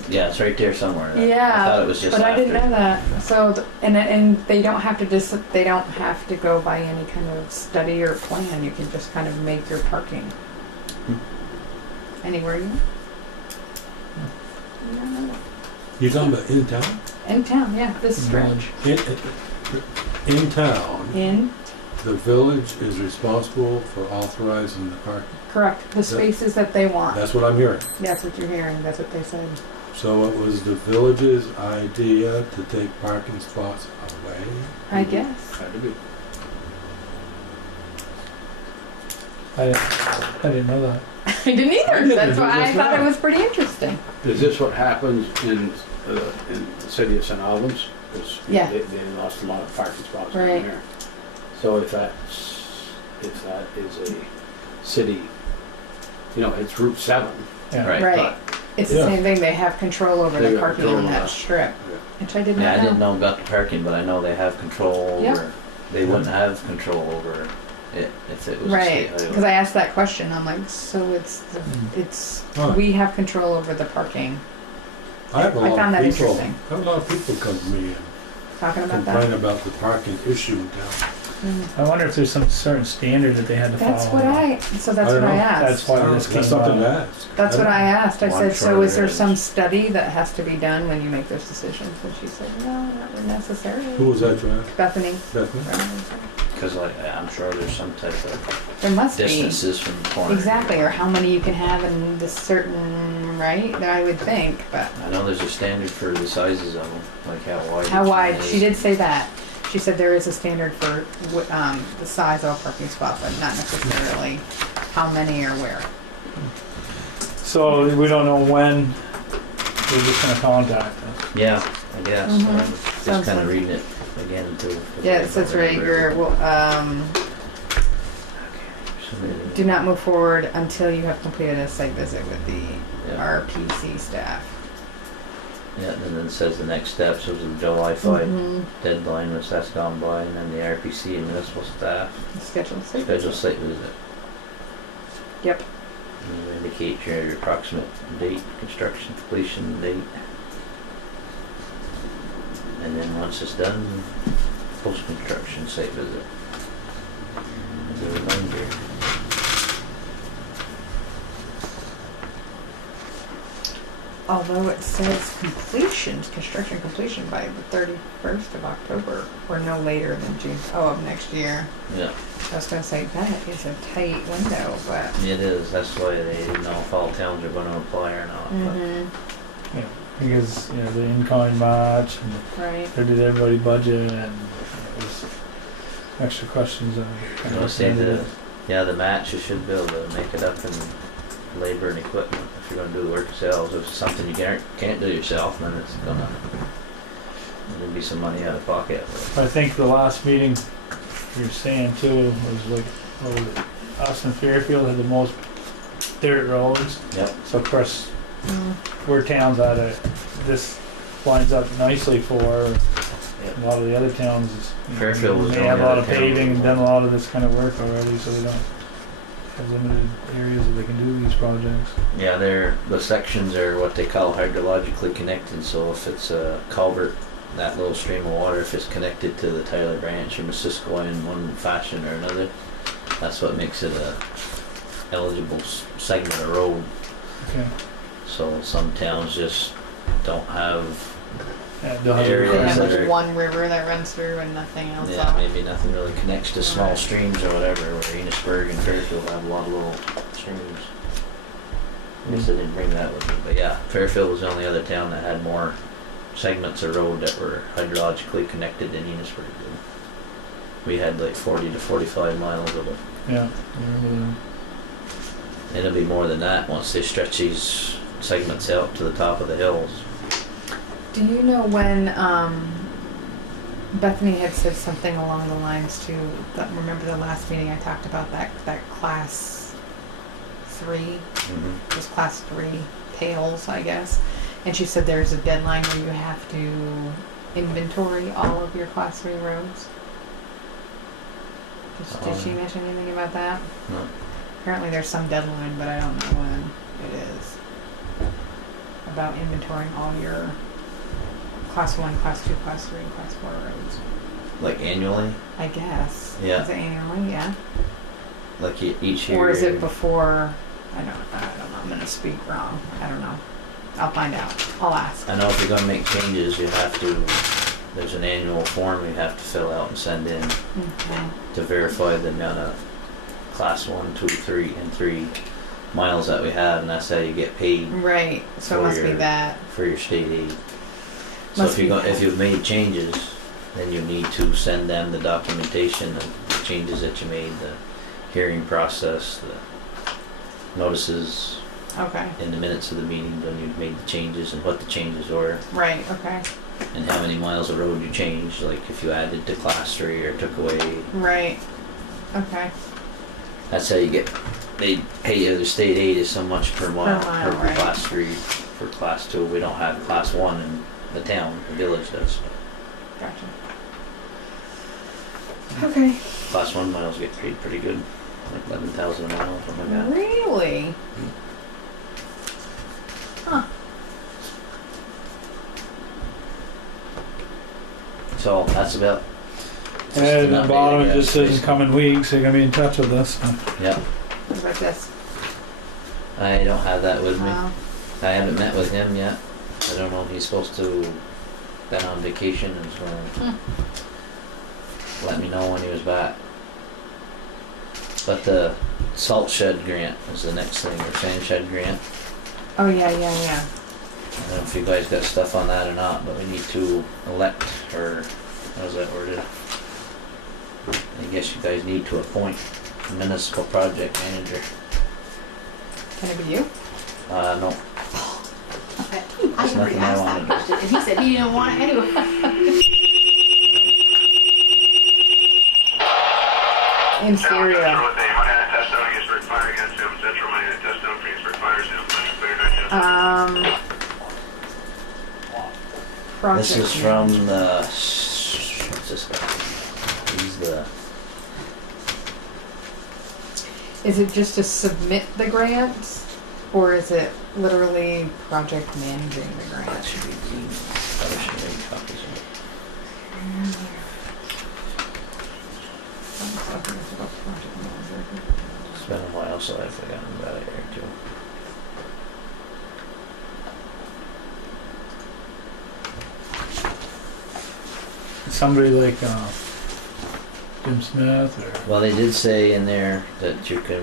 Yeah, it's right there somewhere. yeah, I thought it was just but after. I didn't know that. So and they don't have to they don't have to go by any kind of study or plan. You can just kind of make your parking anywhere you want. Yeah. You're talking about in town? In town, yeah, this stretch. In town, In, the village is responsible for authorizing the parking. correct, the spaces that they want. That's what I'm hearing. That's what you're hearing, that's what they said. So it was the village's idea to take parking spots away? I guess. Had to be. I didn't know that. I didn't either, I didn't that's do why I this thought it now. was pretty interesting. Is this what happens in the city of St. Albans? 'Cause Yeah. They lost a lot of parking spots down Right. there. So if that is a city, it's Route 7. Yeah. Right. Right, it's the Yeah. same thing, they have control over They the got parking control on of that that. strip, Yeah. which I did Yeah, I not didn't know. know about the parking, but I know they have control Yeah. over. They wouldn't have control over it if it was a Right, state highway. because I asked that question, I'm like, so Huh. we have control over the parking, I have a I lot found of that people, interesting. I have a lot of people come to me and talking about complain that. about the parking issue in town. I wonder if there's some certain standard that they had to follow. That's what so that's I what don't I know. asked. That's why this That's came something to up. ask. That's what I asked. I Well, said, I'm sure so is there there is. some study that has to be done when you make those decisions? And she said, no, not necessarily. Who was that, Joanne? Bethany. Bethany? Because I'm sure there's some type of There must distances from the be. corner. Exactly, or how many you can have in this certain, right? I would think, but I know there's a standard for the sizes of them, like how wide. how each wide? one She is. did say that. She said there is a standard for the size of a parking spot, but not necessarily how many or where. So we don't know when they're just gonna contact us. Yeah, I guess. Mhm. I'm Sounds just kind like- of reading it again too. Yeah, it says right here, do not move forward until you have completed a site visit with the Yeah. RPC staff. Yeah, and then it says the next steps was the July 5 Mhm. deadline, which that's gone by, and then the RPC and municipal staff Schedule site schedule visit. site visit. Yep. And you indicate your approximate date, construction completion date. And then once it's done, post-construction site visit. As a reminder. although it says construction completion by the 31st of October, or no later than June, of next year. Yeah, I was gonna say, that is a tight window, but. it is. That's why they didn't know if all towns are gonna apply or not. Mm-hmm. Because, you know, the in-kind match, and Right. they did everybody budget, and it was extra questions. But, you know, say the match, you should be able to make it up in labor and equipment if you're gonna do the work yourselves. If it's something you can't do yourself, then there'll be some money out of pocket. I think the last meeting you were saying too was like, us and Fairfield had the most dirt roads. Yep. So of course, we're towns out of, this lines up nicely for a lot of the other towns. You know, Fairfield was they the have a only lot other of town. paving and done a lot of this kind of work already, so they don't have limited areas that they can do these projects. Yeah, the sections are what they call hydrologically connected. So if it's a culvert, that little stream of water, if it's connected to the Tyler Branch or Missisquoi in one fashion or another, that's what makes it a eligible segment of road. Okay. So some towns just don't have, Yeah, they'll have Areas They Yeah, have so like they're- one river that runs through and nothing else. yeah, off. maybe nothing really connects to small Right. streams or whatever, where Enosburgh and Fairfield have a lot of little streams. I guess I didn't bring that with me, but yeah, Fairfield was the only other town that had more segments of road that were hydrologically connected than Enosburg did. We had like 40 to 45 miles of it. Yeah, I remember It'll be more than that once they stretch these segments out to the top of the hills. Do you know when Bethany had said something along the lines to, remember the last meeting I talked about that class 3, Mm-hmm. was class 3 tails, I guess. And she said there's a deadline where you have to inventory all of your class 3 roads. Did she mention anything about that? No. Apparently there's some deadline, but I don't know when it is. About inventorying all your class 1, class 2, class 3, and class 4 roads. Like annually? I guess. Yeah. Is it annually? Yeah. Like each year? Or is it before? I don't know. I'm going to speak wrong. I don't know. I'll find out. I'll ask. I know if you're gonna make changes, you have to, there's an annual form you have to fill out and send in Okay. to verify the amount of class 1, 2, 3, and 3 miles that we have, and that's how you get paid Right. So it For must be your- that. for your state aid. So Must be that. if you've made changes, then you need to send them the documentation of the changes that you made, the hearing process, the notices Okay. in the minutes of the meeting when you made the changes and what the changes were, Right. Okay. and how many miles of road you changed, like if you added to class 3 or took away. Right. Okay. That's how you get, they pay you, the state aid is so much per mile, mile, for right. class 3. For class 2, we don't have class 1 in the town, the village does. Gotcha. Okay. Class 1 miles get paid pretty good, like 11,000 a mile, something like that. Really? Huh. So that's about. just And an the update, bottom I it guess, just says in basically. coming weeks, they're gonna be in touch with us. Yeah, What about this? I don't have that with me. Wow. I haven't met with him yet. I don't know if he's supposed to been on vacation and was gonna let me know when he was back. But the salt shed grant is the next thing, or sand shed grant. Oh yeah. I don't know if you guys got stuff on that or not, but we need to elect, or how's that worded? I guess you guys need to appoint a municipal project manager. Can it be you? No, I There's already nothing I asked that wanted. question, and he said he didn't want it anyway. In Syria. Project this is from manager. the, what's this guy? He's the, Is it just to submit the grants, or is it literally project managing the that grant? should be Dean. Probably should make copies of it. It's been a while, so I've forgotten about it here too. somebody like Jim Smith or Well, they did say in there that we can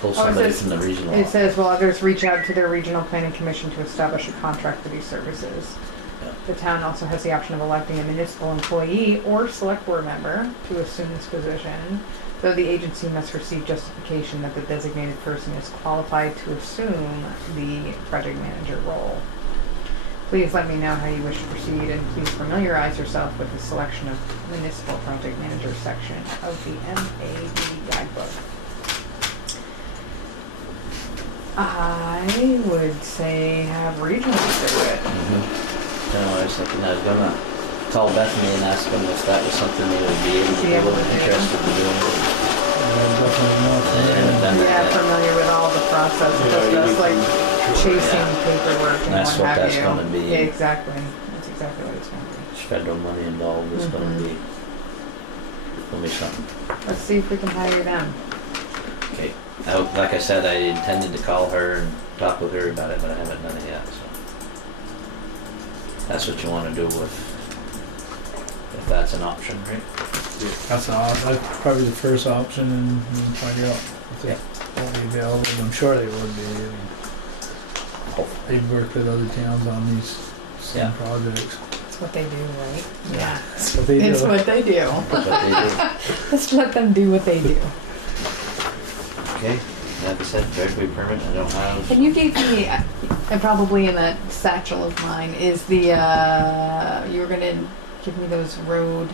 pull somebody says- from the regional. It says, will others reach out to their regional planning commission to establish a contract for these services? Yeah. The town also has the option of electing a municipal employee or select board member to assume this position, though the agency must receive justification that the designated person is qualified to assume the project manager role. Please let me know how you wish to proceed, and please familiarize yourself with the selection of municipal project manager section of the MAB guidebook. I would say have regional do it. I was thinking I was gonna call Bethany and ask them if that was something they would be able to do, interested in doing. definitely not. They haven't done Yeah, that yet. familiar with all the process, because that's like chasing paperwork and That's what what have that's you. gonna be. Yeah, exactly. That's exactly what it's gonna be. There's federal money involved, it's gonna Mhm. be something. Let's see if we can hire them. Okay. Like I said, I intended to call her and talk with her about it, but I haven't done it yet, so. That's what you wanna do if that's an option, right? That's probably the first option, and we can find out if they won't be available. I'm sure they would be. I mean, they've worked with other towns on these same Yeah. projects. That's what they do, right? Yeah. That's what they It's do. what they do. But they do. Let's let them do what they do. Okay, like I said, driveway permit, I don't have. And you gave me, and probably in that satchel of mine, is the, you were gonna give me those road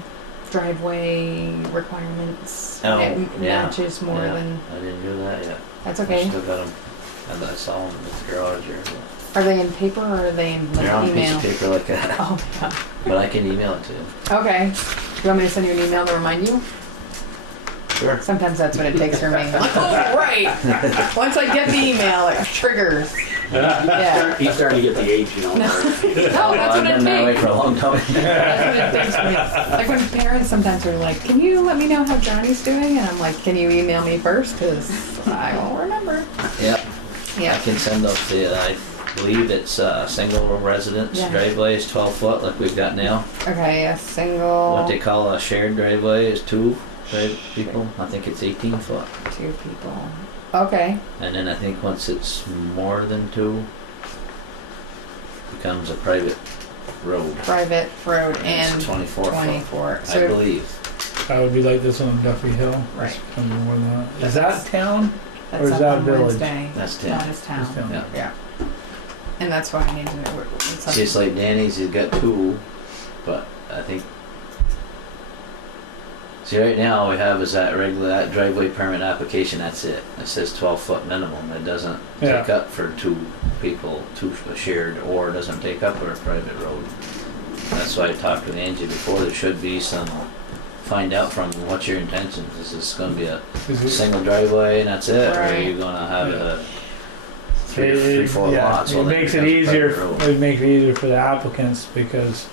driveway requirements. Oh, It yeah, matches more yeah. than, I didn't do that yet. that's I okay. still got them, and I saw them in the garage here. Are they in paper or are they in like They're on a piece email? of paper like that, Oh, yeah. but I can email it to you. Okay. You want me to send you an email to remind you? Sure. Sometimes that's what it takes for me. I'm like, oh, right. Once I get the email, it triggers. Yeah. He's starting to get the age, you know. No, where- that's what I've it been that way takes. for a long time. That's what it takes for me. Like when parents sometimes are like, can you let me know how Johnny's doing? And I'm like, can you email me first? Because I won't remember. Yep, I Yeah. can send those to you. I believe it's single residence Yeah. driveway is 12 foot like we've got now. Okay, a single. What they call a shared driveway is 2 people. I think it's 18 foot. 2 people. Okay. And then I think once it's more than 2, becomes a private road. Private road and It's 24 foot, 24. I So believe. That would be like this one on Duffy Hill. Right. It's kind of more than that. Is that town? that's or is up that on village? Wednesday. That's That 10. is town. It's town. Yeah. Yeah. And that's why I need to know what it's See, it's like Danny's, he's got 2, but I think. See, right now we have is that driveway permit application, that's it. It says 12 foot minimum. It doesn't take Yeah. up for 2 people, 2 shared, or it doesn't take up for a private road. That's why I talked with Angie before. There should be some, find out from them what's your intentions. Is this going to be a Is it- single driveway and that's it? Or are Right. you going to have Yeah. a 3, 4 yeah, lots? it Well, that makes it becomes a easier. private road. It makes it easier for the applicants because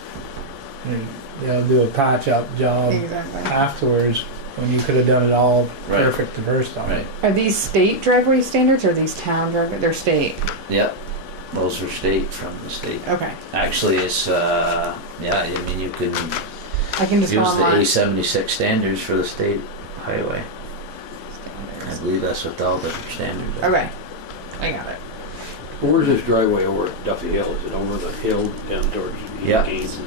they'll do a patch-up job Exactly. afterwards when you could have done it all Right. perfect the first time. Right. Are these state driveway standards or are these town driveway? They're state. Yep. Those are state from the state. Okay. Actually, it's, yeah, I mean, you can I can just go use the online. A76 standards for the state highway. I believe that's what all the standards are. Okay. I got it. Where's this driveway over at Duffy Hill? Is it over the hill down towards Yeah. Gaines? Is it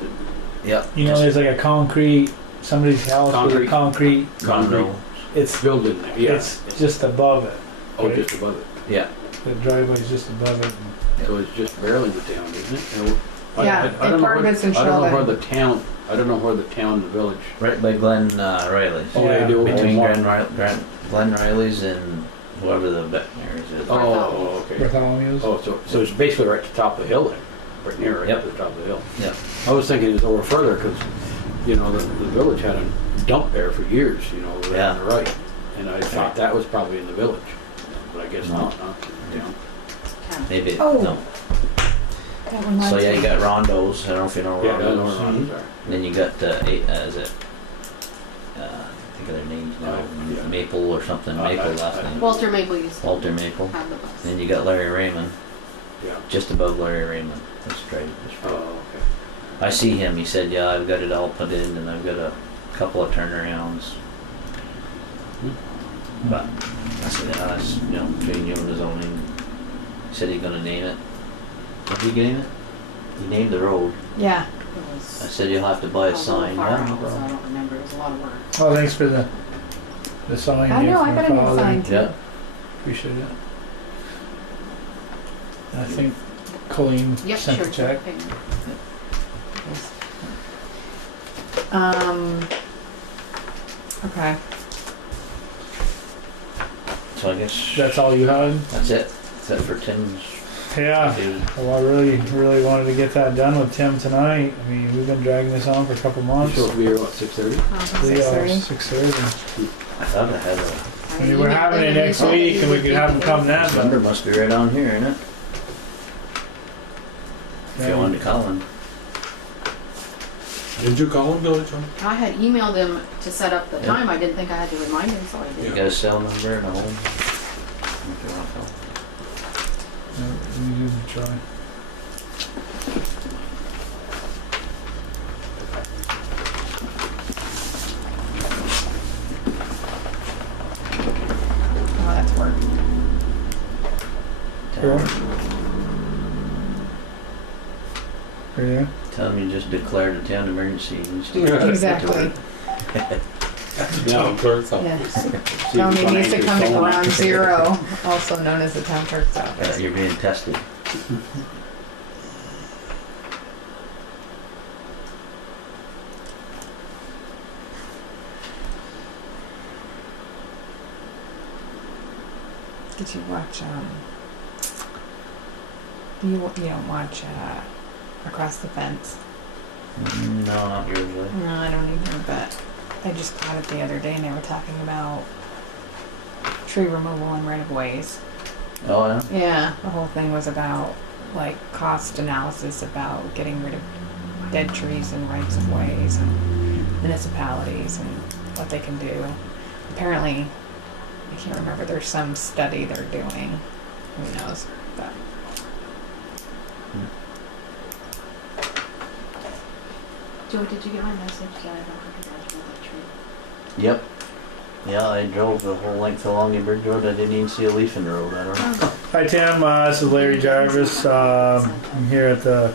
Yep. You know, there's like a somebody's house with a concrete. condo. It's building there? Yeah. it's just above it. Oh, just above it. Yeah. The driveway's just above it. So it's just barely the town, isn't it? Yeah, I and don't know part of where- it's in I don't know where Sheldon. the town, I don't know where the town and the village. Right by Glen Riley's. Oh, they do. Between Oh, Glen Riley's and whoever the veterinaries is. oh, okay. Bartholomew's. Oh, so it's basically right at the top of the hill there, right near, right Yep. at the top of the hill. Yeah. I was thinking it's over further because, you know, the village had a dump there for years, you know, over there on the right. And I thought that was probably in the village, but I guess No. not, huh? Yeah. Maybe. Oh. No. That reminds So yeah, me. you got rondos. I don't know if you know Yeah, I know rondos. where Ron's are. And then you got is it? Think of their names now. Yeah. Maple or something. Maple last name. Walter Maple used to Walter Maple. have the bus. Then you got Larry Raymond, Yeah. just above Larry Raymond. That's right. Oh, okay. I see him, he said, yeah, I've got it all put in and I've got a couple of turnarounds. But I said, yeah, that's, you know, between you and the zoning. He said he's gonna name it. What did he name it? He named the road. Yeah. It was. I said, you'll have to buy I a was a little sign. far Yeah, out, no so I problem. don't remember. It was a lot of work. Oh, thanks for the sign. I there know, for I my got a new father. sign too. Yeah. Appreciate it. And I think Colleen Yep, sent sure. the check. Okay. So I guess That's all you had? that's it. Except for Tim's. Yeah. dude. Well, I really wanted to get that done with Tim tonight. I mean, we've been dragging this on for a couple You months. supposed to be here, what, 6:30? 6:30? 6:30. I thought I had a I mean, we're having it next week and we could have them come then, number. but Must be right on here, isn't it? If you wanted to call him. Did you call him, Billy Joe? I had emailed him to set up the Yeah. time. I didn't think I had to remind him, so I did. You Yeah. got a cell number and a home. If you want to call. we usually try. Oh, that's work. Cool. Yeah. Tell him you just declared a town emergency. and just get to Exactly. work. Town clerk's Yeah. office. See if Tell you me he can needs to answer come to phone. ground zero, also known as the town clerk's office. You're being tested. Did you watch, you don't watch, Across the Fence? No, not usually. No, I don't either, but I just caught it the other day and they were talking about tree removal and right of ways. Oh, yeah? Yeah, the whole thing was about like cost analysis about getting rid of dead trees and rights of ways and municipalities and what they can do. Apparently, I can't remember, there's some study they're doing. Who knows? But Joey, did you get my message that I don't recognize the tree? Yep. Yeah, I drove the whole length along the Bridge Road. I didn't even see a leaf in the road. I don't know. Hi Tim, this is Larry Jarvis. I'm here at the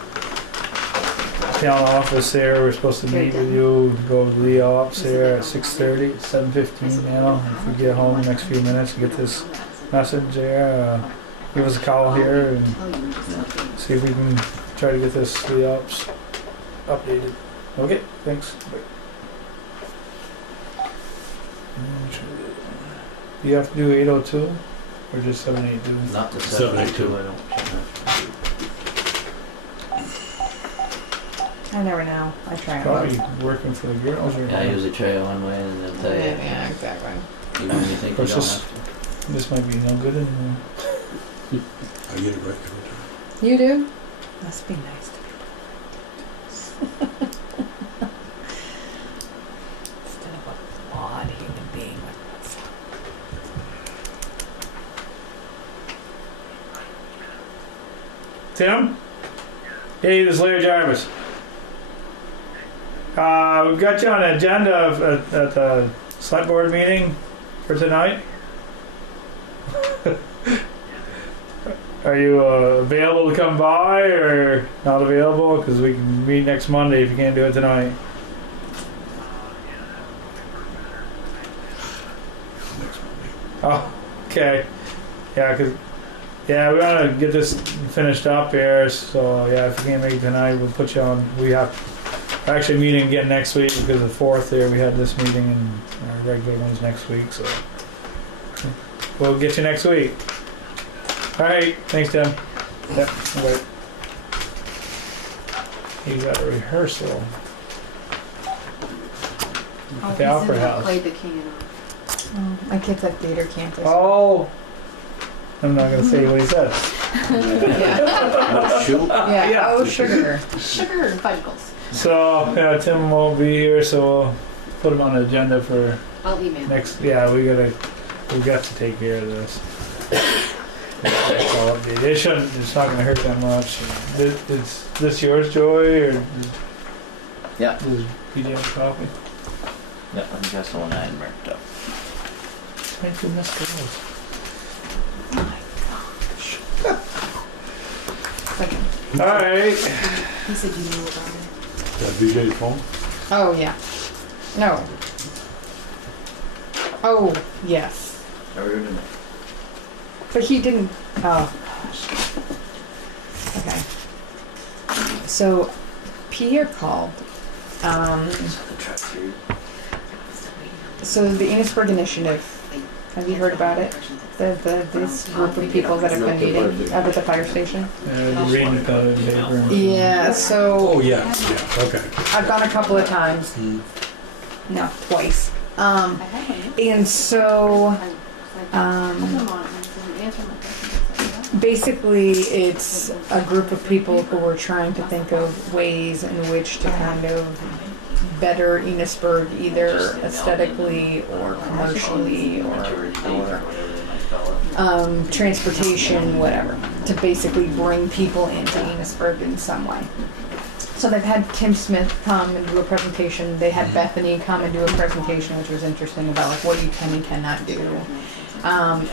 town office there. We're supposed to meet with you, go to the ops here at 6:30, 7:15 now. If we get home in the next few minutes, get this message there, give us a call here and Oh, you just okay. see if we can try to get this to the ops updated. Okay, thanks. Bye. Do you have to do 802 or just 782? Not the 782. 782, I don't. I never know. I try Probably and working for the girls or Yeah, I usually try one way and then tell you. yeah, exactly. Even when you think you Of don't course, have to. this might be no good anymore. I get it right every time. You do? Must be nice to be instead of a flawed human being with us. Tim? Hey, this is Larry Jarvis. We've got you on the agenda at the Selectboard meeting for tonight. Are you available to come by or not available? Because we can meet next Monday if you can't do it tonight. Next Monday. Oh, okay. Yeah, we want to get this finished up here. So yeah, if you can't make it tonight, we'll put you on. We have actually meeting again next week because the 4th there we had this meeting and our regular one's next week. So we'll get you next week. All right, thanks, Tim. Yep. Bye. You got a rehearsal Oh, at the Opera he's in House. Played the king and Oh, my kid's at theater camp this Oh, I'm not gonna say what he said. Yeah. Oh, shoot. Yeah. Yeah. Oh, sugar. sugar and fudgicles. So yeah, Tim won't be here, so we'll put him on the agenda for I'll email. next. Yeah, we got to take care of this. That's all it did. It's not gonna hurt that much. Is this yours, Joey, or Yeah. Does PJ have a copy? Yeah, I think that's the one I had marked up. Thank you, Mr. Rose. Second. Alright. He said you knew about it. That BJ's phone? Oh, yeah. No. Oh, yes. But he didn't. Oh, gosh. Okay. So, Pierre called. So the Enosburgh Initiative. Have you heard about it? This group of people that have been meeting up at the fire station. Reading the paper. Yeah. So Oh, yeah, okay. I've gone a couple of times. No, twice. And so. Basically, it's a group of people who are trying to think of ways in which to kind of better Enosburgh, either aesthetically or commercially or transportation, whatever, to basically bring people into Enosburgh in some way. So they've had Tim Smith come and do a presentation. They had Bethany come and do a presentation, which was interesting, about like what you can and cannot do.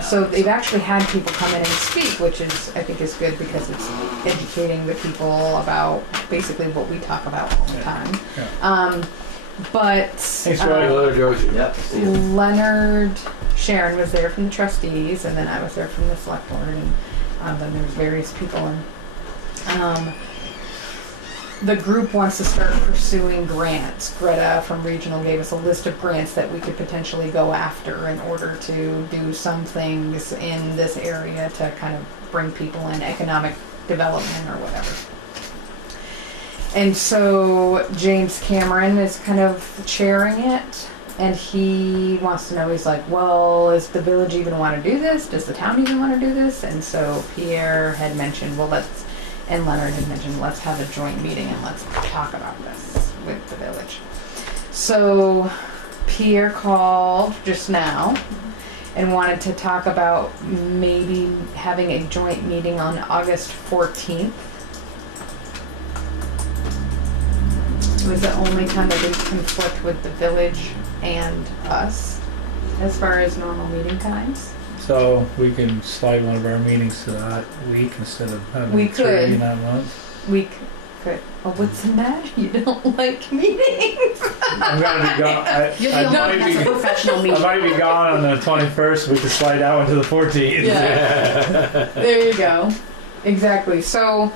So they've actually had people come in and speak, which is, I think, is good because it's educating the people about basically what we talk about all the time. But Thanks, Roy. Yep. Leonard Sharon was there from the trustees, and then I was there from the select board, and then there was various people. And the group wants to start pursuing grants. Greta from Regional gave us a list of grants that we could potentially go after in order to do some things in this area to kind of bring people in, economic development or whatever. And so James Cameron is kind of chairing it, and he wants to know, he's like, well, does the village even want to do this? Does the town even want to do this? And so Pierre had mentioned, well, and Leonard had mentioned, let's have a joint meeting and let's talk about this with the village. So Pierre called just now and wanted to talk about maybe having a joint meeting on August 14th. It was the only time that we conflict with the village and us as far as normal meeting times. So we can slide one of our meetings to that week instead of having We three could. in that month. We could. Oh, what's the matter? You don't like meetings? I'm gonna be gone. You're the only one that's a professional I meeting. might be gone on the 21st. We could slide that one to the 14th. Yeah. There you go. Exactly. So,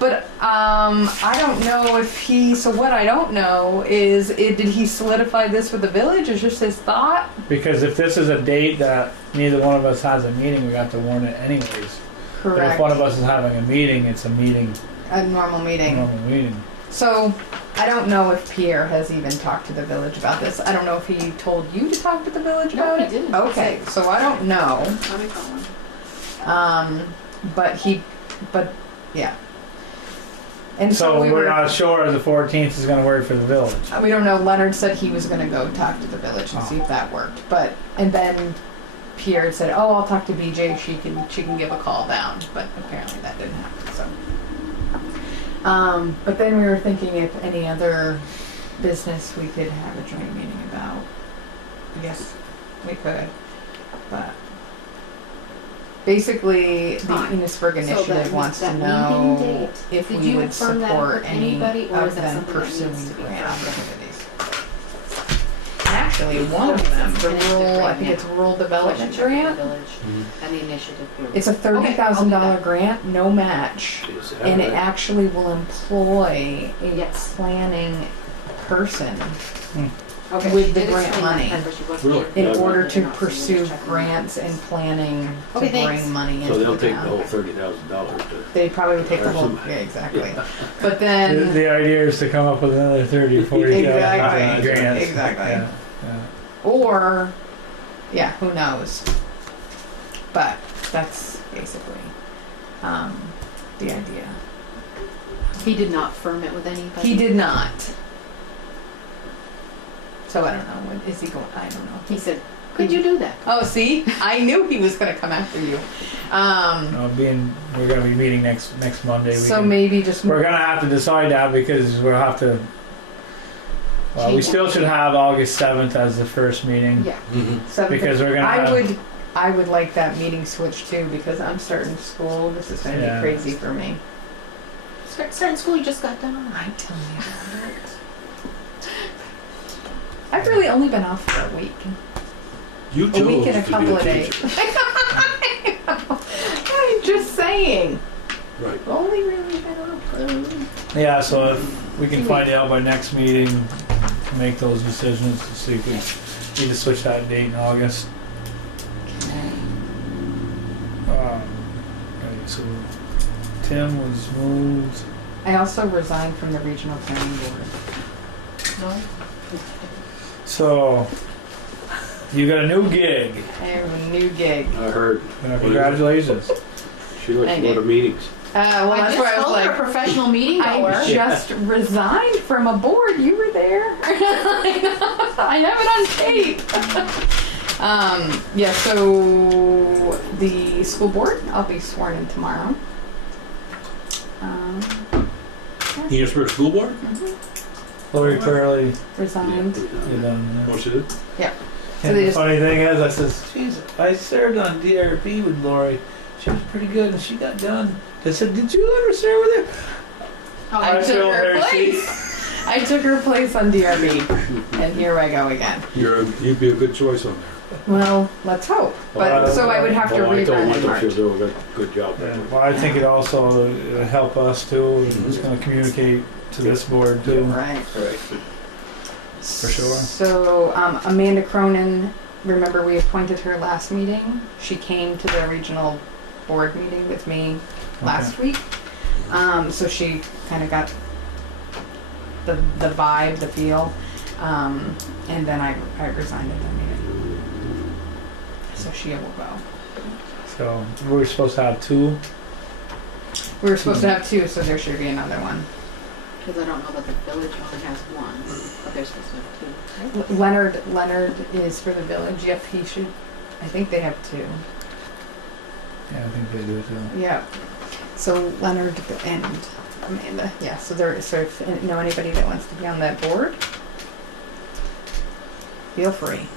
but I don't know if he. So what I don't know is, did he solidify this with the village? Or just his thought? Because if this is a date that neither one of us has a meeting, we got to warn it anyways. But Correct. if one of us is having a meeting, it's a meeting. A normal meeting. Normal meeting. So I don't know if Pierre has even talked to the village about this. I don't know if he told you to talk to the village No, about he it. didn't. Okay, so I don't know. Let me call him. But yeah. And So we we're were not sure the 14th is going to work for the village. We don't know. Leonard said he was going to go talk to the village and see if that worked. And then Pierre said, "Oh, I'll talk to BJ. She can give a call down." But apparently that didn't happen. So, but then we were thinking if any other business we could have a joint meeting about. Yes, we could. But basically, the Enosburgh Initiative wants to know if Did we you would confirm that support with any anybody, or of is that them something that needs pursuing to be grant confirmed? opportunities. Actually, one of them, the rural, I think it's rural development grant. And the initiative group. It's a $30,000 grant, no match, Is that and it right? actually will employ a Yes. planning person Okay, with she the did grant explain that, money. but she wasn't Really? here. in Yeah, order but- to pursue grants and planning to Okay, thanks. bring money So into they'll the take the whole town. $30,000 to. They probably would take the whole, Person. yeah, exactly. But The, then, the idea is to come up with another 30 or 40 Exactly. grants. Exactly. Yeah, yeah. or, yeah, who knows? But that's basically the idea. He did not firm it with anybody. He did not. So I don't know. When is he going? I don't know. He said, "Could you do that?" Oh, see, I knew he was going to come after you. We're going to be meeting next Monday. So maybe just We're going to have to decide that because we'll have to Well, we change still it. should have August 7th as the first meeting. Yeah. Because we're gonna have- I would like that meeting switched too, because I'm starting school. This is gonna Yeah. be crazy for me. Starting school, you just got done. I tell you about it. I've really only been off for a week. You A chose week and a to be couple a of days. teacher. I'm just saying. Right. Only really been off for a week. Yeah, so if we can find out by next meeting, make those decisions to see if we need to switch that date in August. Right, so Tim was moved. I also resigned from the regional planning board. No. So you got a new gig. I have a new gig. I heard. Congratulations. She likes to go to meetings. Well, I that's just why I was told her like, professional meeting I goer. just resigned from a board. You were there. I have it on tape. Yeah, so the school board, I'll be sworn in tomorrow. Enosburgh School Board? Lori Curley, Resigned. you done. Oh, she did? So And they the just, funny thing is, I says, "Jeez, I served on DRB with Lori. She was pretty good, and she got done." I said, "Did you ever serve with her?" I took feel her very place. I took her place on DRB, and here I go again. You'd be a good choice on there. Well, let's hope. But so I would have to Oh, I told rerun in Michael March. she'll do a good job Yeah, there. well, I think it also help us too. It's going to communicate to this board too. Right. Right. For sure. So Amanda Cronin, remember we appointed her last meeting? She came to the regional board meeting with me last week. So she kind of got the vibe, the feel. And then I resigned at that meeting. So she will go. So we're supposed to have two. We were supposed to have two, so there should be another one. Because I don't know that the village only has one, but they're supposed to have two. Right? Leonard is for the village. Yep, he should. I think they have two. Yeah, I think they do too. Yeah. So Leonard and Amanda. Yeah. So if you know anybody that wants to be on that board, feel free.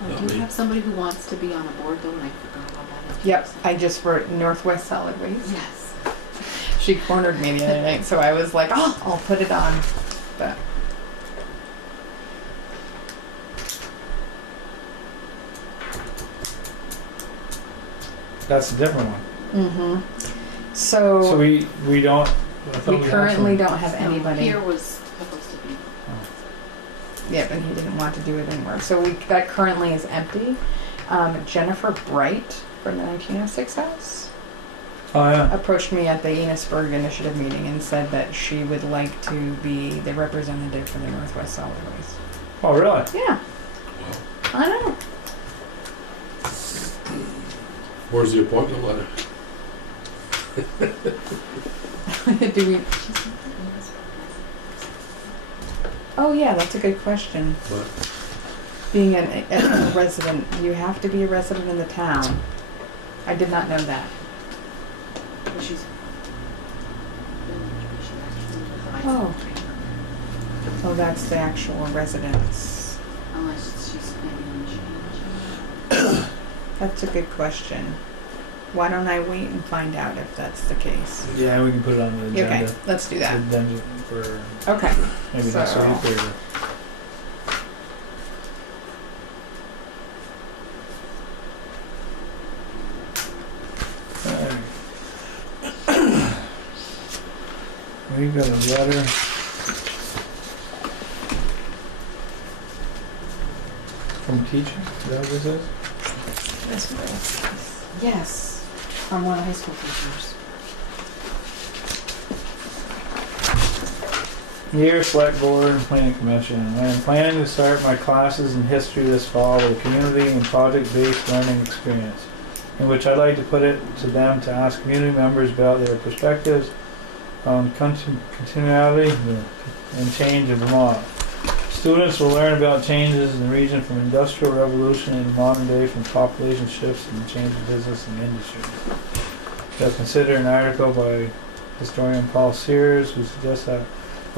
I Not do me. have somebody who wants to be on a board though, and I forgot about that. Yep. I just wrote Northwest Solid Waste. Yes. She cornered me the other night, so I was like, oh, I'll put it on. But That's a different one. So we don't. I thought we had currently some- don't have anybody. Here was supposed to be. Yep, and he didn't want to do it anymore. So that currently is empty. Jennifer Bright from the 1906 house Oh yeah. approached me at the Enosburgh Initiative meeting and said that she would like to be the representative for the Northwest Solid Waste. Oh really? Yeah. I know. Where's the appointment letter? Do we? Oh yeah, that's a good question. What? Being a resident, you have to be a resident in the town. I did not know that. Well, she's. Oh. Oh, that's the actual residence. Unless she's planning on change. That's a good question. Why don't I wait and find out if that's the case? Yeah, we can put it on the agenda. Okay, let's do that. Agenda for Okay. maybe next So- week or. Alright. We got a letter. From a teacher, is that what this is? This way. Yes, from one of the high school teachers. Dear Selectboard and Planning Commission, I am planning to start my classes in history this fall with a community and project-based learning experience, in which I'd like to put it to them to ask community members about their perspectives on continuity and change in Vermont. Students will learn about changes in the region from industrial revolution in modern day, from population shifts and change in business and industry. They'll consider an article by historian Paul Sears, who suggests that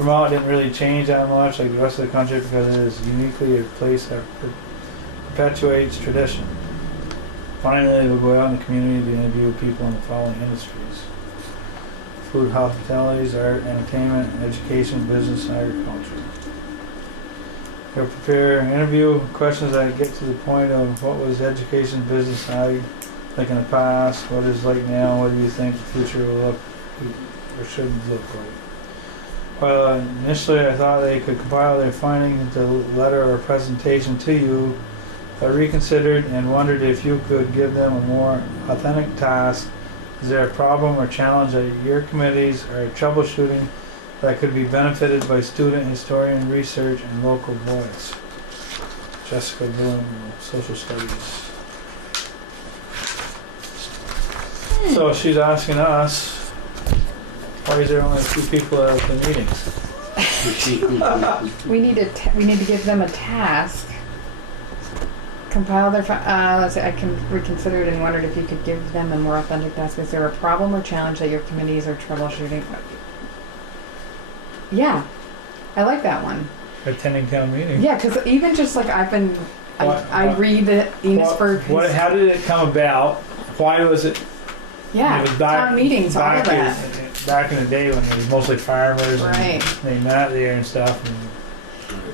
Vermont didn't really change that much like the rest of the country because it is uniquely a place that perpetuates tradition. Finally, we'll go out in the community to interview people in the following industries: food, hospitalities, art, entertainment, education, business, and agriculture. We'll prepare interview questions that get to the point of what was education, business, ag like in the past, what is like now, what do you think the future will look or should look like. While initially I thought they could compile their findings into a letter or presentation to you, I reconsidered and wondered if you could give them a more authentic task. Is there a problem or challenge that your committees are troubleshooting that could be benefited by student, historian, research, and local voice? Jessica Bloom, Social Studies. So she's asking us, why is there only a few people at the meetings? We need to give them a task. Compile their. Let's say I can reconsider it and wondered if you could give them a more authentic task. Is there a problem or challenge that your committees are troubleshooting? Yeah, I like that one. Attending town meeting. Yeah, because even just like I read the Enosburgh. How did it come about? Why was it? Yeah, it was back, town meetings, all of that. Back in the day when it was mostly farmers, Right. and they met there and stuff.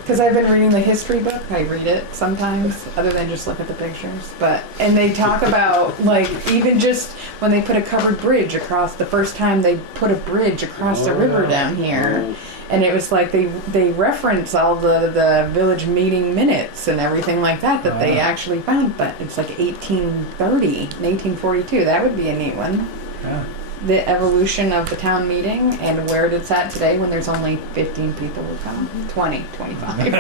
Because I've been reading the history book. I read it sometimes, other than just look at the pictures. And they talk about, like, even just when they put a covered bridge across, the first time they put a bridge across the river down here. And it was like they reference all the village meeting minutes and everything like that they actually found. But it's like 1830 and 1842. That would be a neat one. Yeah. The evolution of the town meeting and where it's at today when there's only 15 people who come. 20, 25.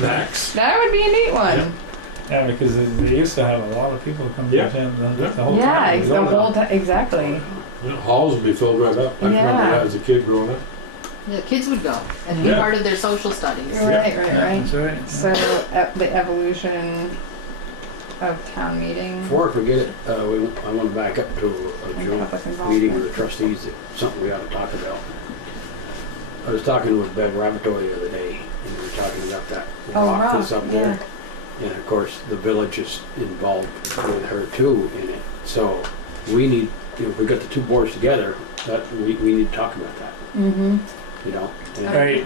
Max. That would be a neat one. Yeah, because they used to have a lot of people come to attend the whole Yeah, time. the whole time, exactly. Halls would be filled right up. I remember that as a kid growing up. Yeah, kids would go and be part of their social studies. Right. That's right. So the evolution of town meeting. Before I forget it, I want to back up to a joint meeting with the trustees, something we ought to talk about. I was talking with Bev Ravitoy the other day, and we were talking about that rock that's up there. And of course, the village is involved with her too in it. So we need, if we got the two boards together, that we need to talk about that. Mm-hmm. You know? Right.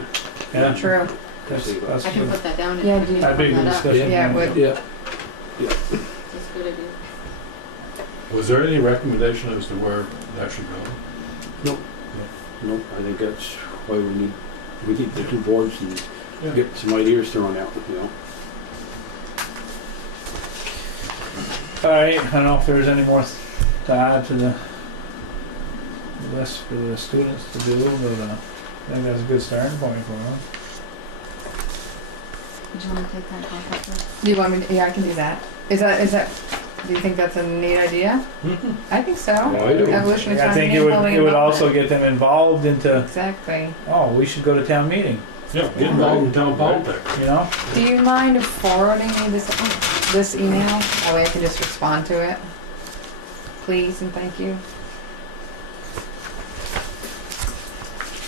Yeah. True. That's I can good. put that down. Yeah, and do you- That'd be a good that up. discussion. Yeah, it would. Yeah. That's a good idea. Was there any recommendation as to where that should go? Nope, I think that's why we need the two boards and get some ideas thrown out, you know? All right. I don't know if there's any more to add to the list for the students to do, but I think that's a good starting point for them. Did you want to take that contact list? Do you want me to? Yeah, I can do that. Is that? Do you think that's a neat idea? Mm-hmm. I think so. Yeah, I do. Evolution of I town think meeting, it building would involvement. also get them involved into. Exactly. Oh, we should go to town meeting. Yeah, get involved in town politics. You know. Do you mind forwarding me this email? That way I can just respond to it. Please and thank you.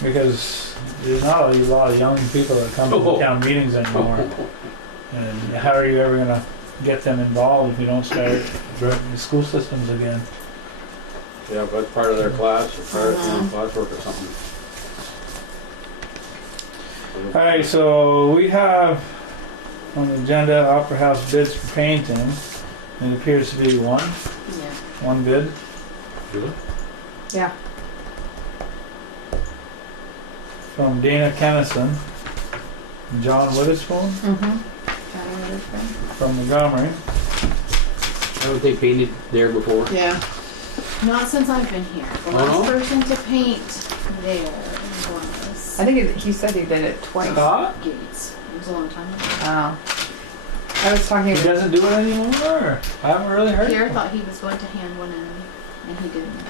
Because there's not a lot of young people that come to town meetings anymore. And how are you ever going to get them involved if you don't start the school systems again? Yeah, but part of their class or part of classwork or something. All right, so we have on the agenda Opera House bids for painting. And it appears to be one bid. Really? Yeah. From Dana Kennison and John Witherspoon Mm-hmm. from Montgomery. Haven't they painted there before? Yeah. Not since I've been here. The Oh, last no? person to paint there was I think he said he did it twice. Gates. It was a long time ago. Oh. I was talking. He doesn't do it anymore. I haven't really heard. Pierre from him. thought he was going to hand one in, and he didn't.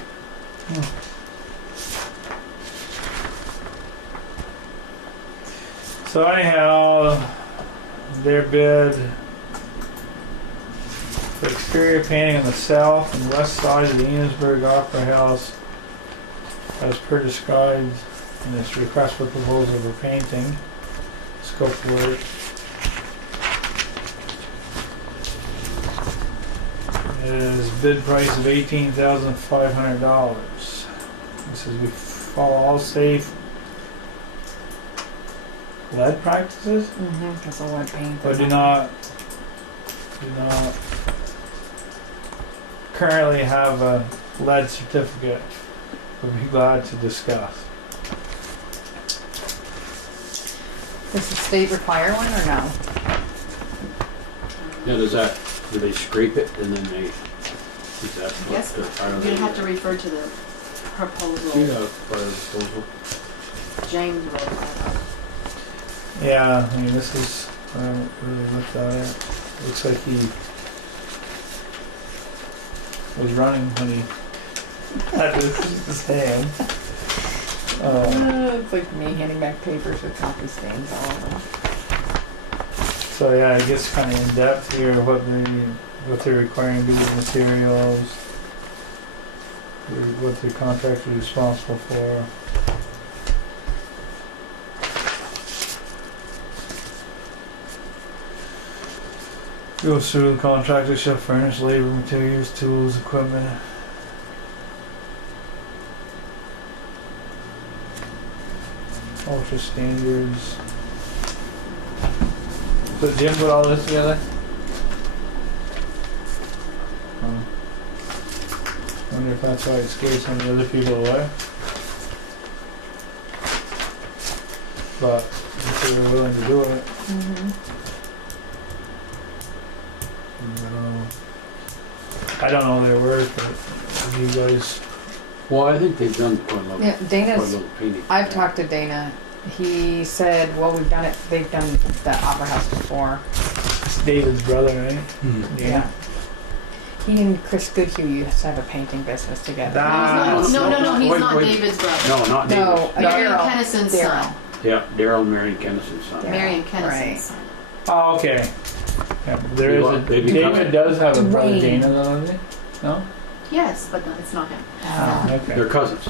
So anyhow, their bid for exterior painting on the south and west side of the Enosburgh Opera House, as per described And this request for proposal for painting, scope of work. Is bid price of $18,500. It says we follow all safe lead practices, That's a lead paint. but do not currently have a lead certificate. Would be glad to discuss. Does the state require one or no? Now, do they scrape it and then they, is that what Yes. the, I don't You know. have to refer to the proposal. Yeah, part of the proposal. James wrote that up. Yeah, I mean this is I haven't really looked at it. Looks like he was running when he had his hand. It's like me handing back papers with coffee stains all over them. So yeah, it gets kind of in depth here. What they're requiring to do with materials, what the contractor is responsible for. Goes through the contractor shall furnish labor, materials, tools, equipment. Ultra standards. So Jim put all this together? Wonder if that's why it scared some of the other people away. But if they were willing to do it, I don't know their work, but you guys. Well, I think they've done quite a lot. Yeah, Quite a Dana's. little painting. I've talked to Dana. He said, "Well, we've done it. They've done the Opera House before." It's David's brother, right? Yeah. He and Chris Goodhue used to have a painting business together. No, he's Wait, not wait. David's brother. No, not David. No, Marion Daryl. Kennison's Daryl. son. Yeah, Daryl and Marion Kennison's son. Yeah. Marion Right. Kennison's son. Oh, okay. Yeah, there is a, They become- David does have a brother, Dwayne. Dana, doesn't he? No? Yes, but no, it's not him. Ah, Okay. They're cousins.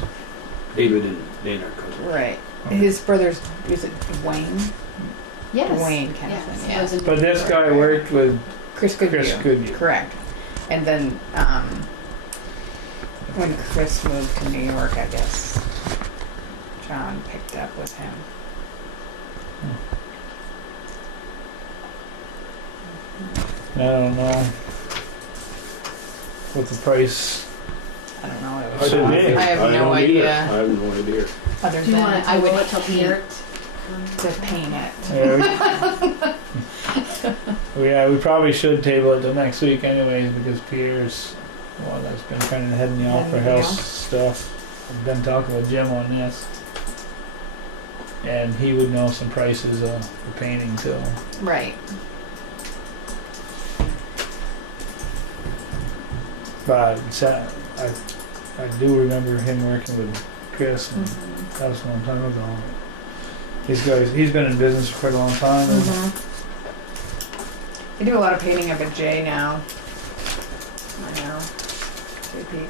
David and Dana are cousins. right. His brother's, is it Dwayne? Yes. Dwayne Kennison, Yes. yeah. Lives in But New this York. guy worked with Chris Goodhue. Chris Goodhue. Correct. And then when Chris moved to New York, I guess John picked up with him. I don't know what the price. I don't know. It Oh, was did John. they? I have no don't either. I idea. have no idea. Other Do you than want I to would table it till hate Peter? to paint it. Yeah, we probably should table it till next week anyways, because Peter's one that's been kind of heading the Opera House stuff. I've been talking with Jim on this. And he would know some prices for painting too. Right. But I do remember him working with Chris, and that was a long time ago. He's been in business for quite a long time. And They do a lot of painting up at J now. I know. J Peak.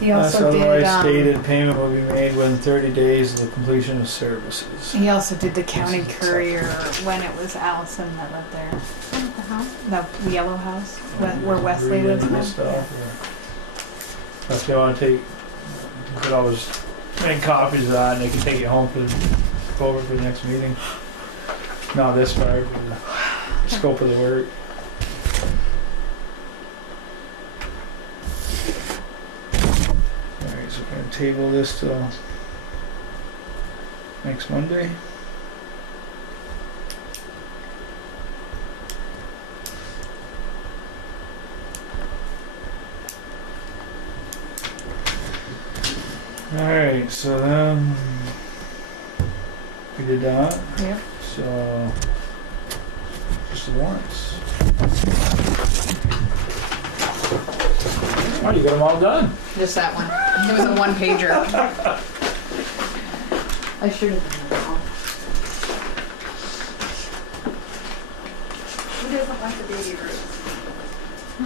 He Unless also otherwise did. stated, payment will be made within 30 days of the completion of services. He also did the County This is Courier when it was Allison that lived there. What the hell? The yellow house where Wesley Read lives into now. this stuff, or if they want to take, you could always make copies of that, and they can take it home go over for the next meeting. Not this part, but the scope of the work. Alright, so we're gonna table this till next Monday. Alright, so then we did that. Yep. So just the warrants. Oh, you got them all done. Just that one. It was a one pager. I should have done that all. Who doesn't like the baby Ruth? I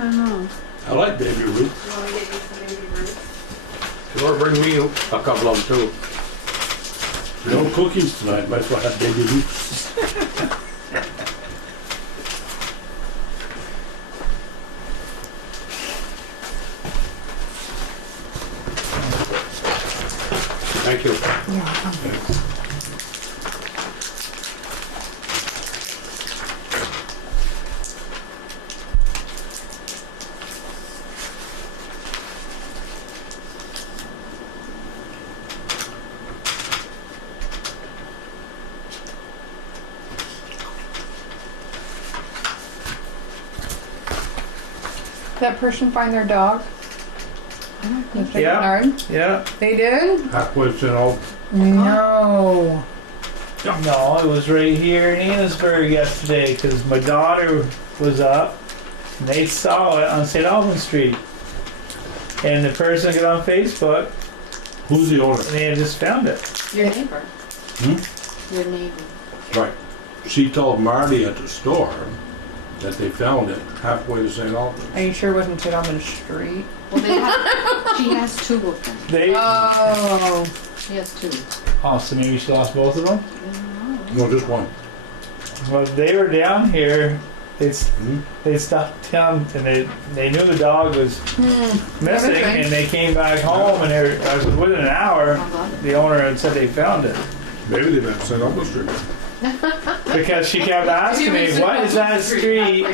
don't know. I like Baby Ruth. You want to get you some baby Or bring me a couple of them too. No cookies tonight, might as well have baby Ruth's. Thank you. That person find their dog? The St. Yeah. Bernard? Yeah. They did? Halfway to all, No. No, it was right here in Enosburgh yesterday because my daughter was up and they saw it on St. Albans Street. And the person got on Facebook who's the owner? and they had just found it. Your neighbor. Hmm? Your neighbor. Right. She told Marty at the store that they found it halfway to St. Albans. Are you sure it wasn't on the street? Well, she has two of them. They Oh. She has two. oh, so maybe she lost both of them? No, just one. Well, they were down here. Hmm? They stopped down and they knew the dog was missing Everything. and they came back home and I was within an hour. The owner had said they found it Maybe they've been St. Albans Street. because she kept asking me, "What is that street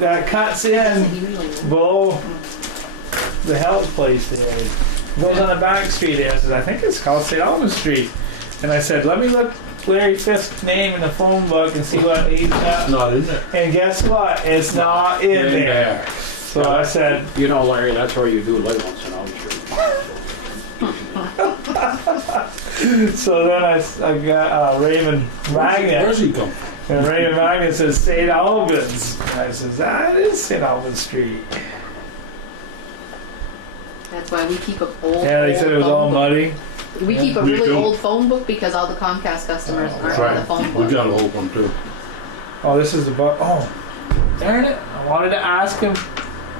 that cuts in below the health place there? It goes on the back street." I said, "I think it's called St. Albans Street." And I said, "Let me look Larry Fisk's name in the phone book and see what he's got." Not in there. And guess what? It's not in there. So I said, You know, Larry, that's where you do live on St. Albans Street. so then I got Raymond Magnet. Where's he come from? And Raymond Magnet says St. Albans. And I says, that is St. Albans Street. That's why we keep an old. Yeah, they said it was all muddy. We keep a We really do. old phone book because all the Comcast customers aren't on the phone We book. got a whole one too. Oh, this is the book. Oh, darn it. I wanted to ask him.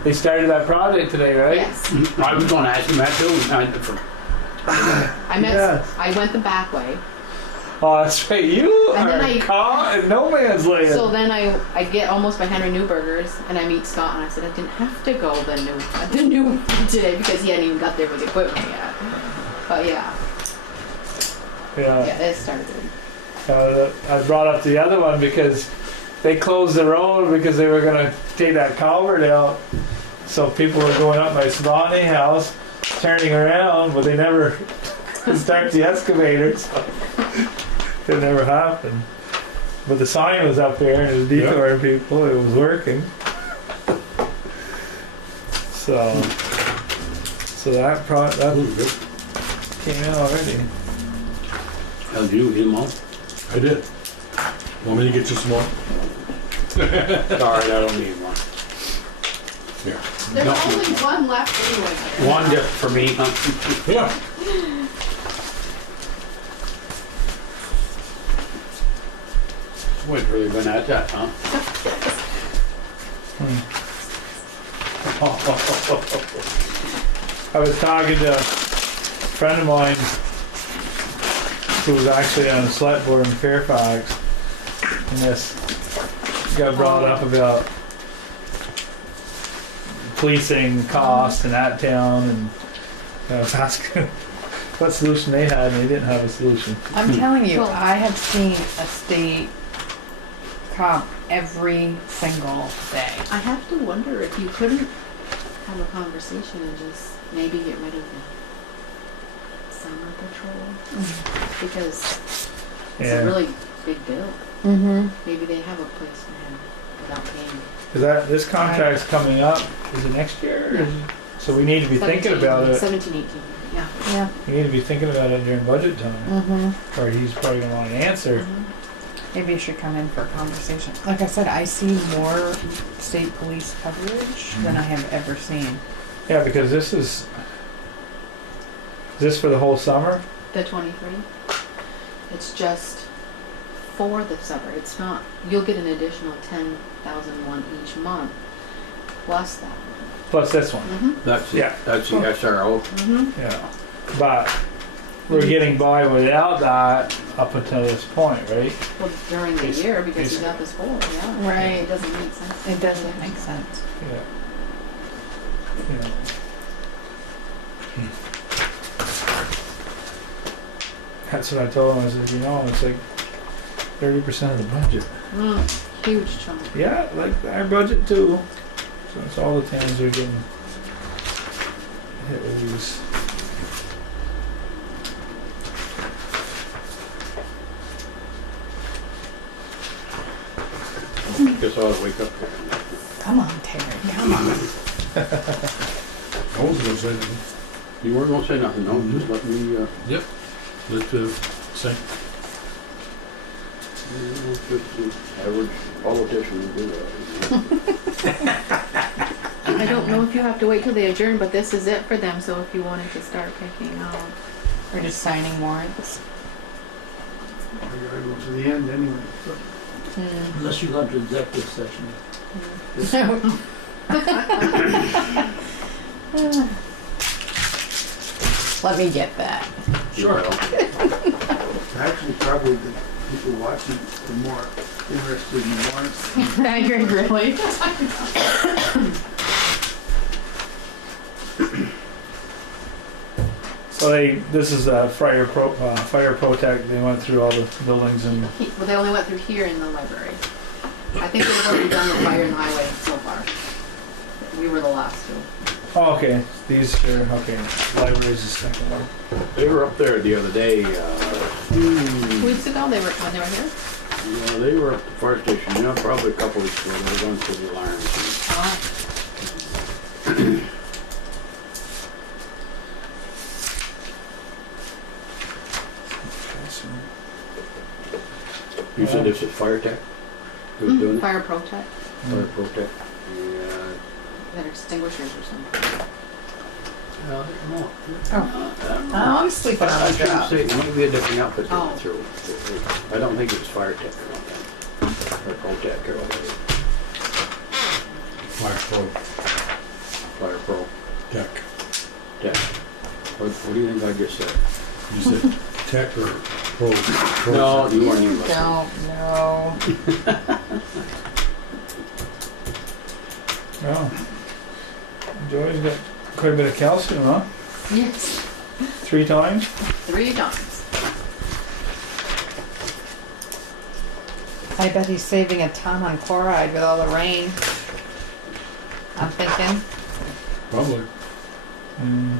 They started that project today, right? Yes. I was gonna ask him that too. I went the back way. Oh, that's right. You And then are I- caught in no man's land. So then I get almost by Henry Newburger's and I meet Scott and I said I didn't have to go the new today because he hadn't even got there with the equipment yet. But yeah, yeah. it started. I brought up the other one because they closed the road because they were going to take that culvert out. So people were going up my Svaney house, turning around, but they never start the excavators. So it never happened. But the sign was up there and it was detouring people. It was working. So that Good. came in already. How'd you him on? I did. Want me to get you some more? Sorry, I don't need one. Yeah. There's No. only one left anyway. One just for me, huh? Yeah. We've really been at that, huh? I was talking to a friend of mine who was actually on the Selectboard in Fairfax, and this got brought up about policing cost in that town, and I was asking what solution they had, and they didn't have a solution. I'm telling you, Well- I have seen a state cop every single day. I have to wonder if you couldn't have a conversation and just maybe get rid of the summer patrol because it's Yeah, a really big bill. Mm-hmm. Maybe they have a place for him without paying. because this contract's coming up. Is it next year? Or is it, so we need to be thinking about it. 17, 18, yeah. Yeah. We need to be thinking about it during budget time, Mm-hmm. or he's probably gonna want an answer. Maybe you should come in for a conversation. Like I said, I see more state police coverage than I have ever seen. Yeah, because this is this for the whole summer. The 23. It's just for the summer. It's not. You'll get an additional 10,001 each month, plus that. plus this one. That's, Yeah. that's the SRO. Yeah. But we're getting by without that up until this point, right? Well, during the year, because you got this hole, yeah. Right. It doesn't make sense. It doesn't make sense. Yeah. Yeah. That's what I told him. I said, you know, it's like 30% of the budget. Huge chunk. Yeah, like our budget too. So it's all the towns are getting hit with these. Guess I ought to wake up here. Come on, Terry, come on. I wasn't gonna say anything. You weren't gonna say nothing, no? Just let me, Let say. average politician would do that. I don't know if you have to wait till they adjourn, but this is it for them, so if you wanted to start picking out. We're just signing warrants. I gotta go to the end anyway, unless you got to executive session. Let me get that. Sure. Actually, probably the people watching are more interested in warrants. I agree, really. So this is fire protect. They went through all the buildings and Well, they only went through here in the library. I think they've already done the fire and highway so far. We were the last two. oh, okay. These are okay. Libraries is second one. They were up there the other day, 2 weeks ago, when they were here. yeah, they were at the fire station, yeah, probably a couple weeks ago, they were going through the alarms. You said this is fire tech? Who's doing it? Fire protect, Fire protect? Yeah. that extinguishers or something. No. Oh, I'm sleeping on I the shouldn't job. say, it might be a different outfit Oh. going through. I don't think it's fire tech or something. Or protect or whatever. Fire pro Fire pro tech. tech. What do you think I just said? You said tech or pro? No, you weren't even listening. Don't, no. Oh, Joy's got quite a bit of calcium, huh? Yes. 3 times. 3 times. I bet he's saving a ton on chloride with all the rain. I'm thinking. Probably. Mm.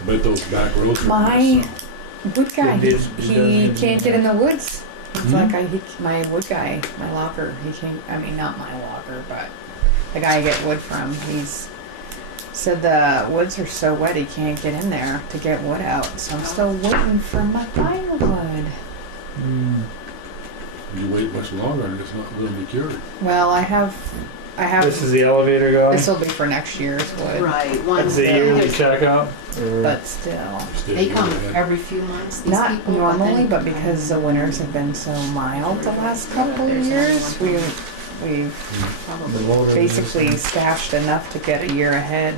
I bet those back roads. are My messed up. wood guy, It is- it he does- can't get in the woods. It's Hmm? like my wood guy, my locker, he can't, I mean, not my locker, but the guy I get wood from, he's said the woods are so wet he can't get in there to get wood out. So I'm still waiting for my firewood. Mm. You wait much longer and it's not going to be cured. Well, I have, This is the elevator going. this will be for next year's wood. Right, That's one's the yearly there's- checkout. Or- But still. Stay They with come it. every few months, these Not people. normally, then- but because the winters have been so mild the last couple of years, we've Probably. the loader basically is- stashed enough to get a year ahead,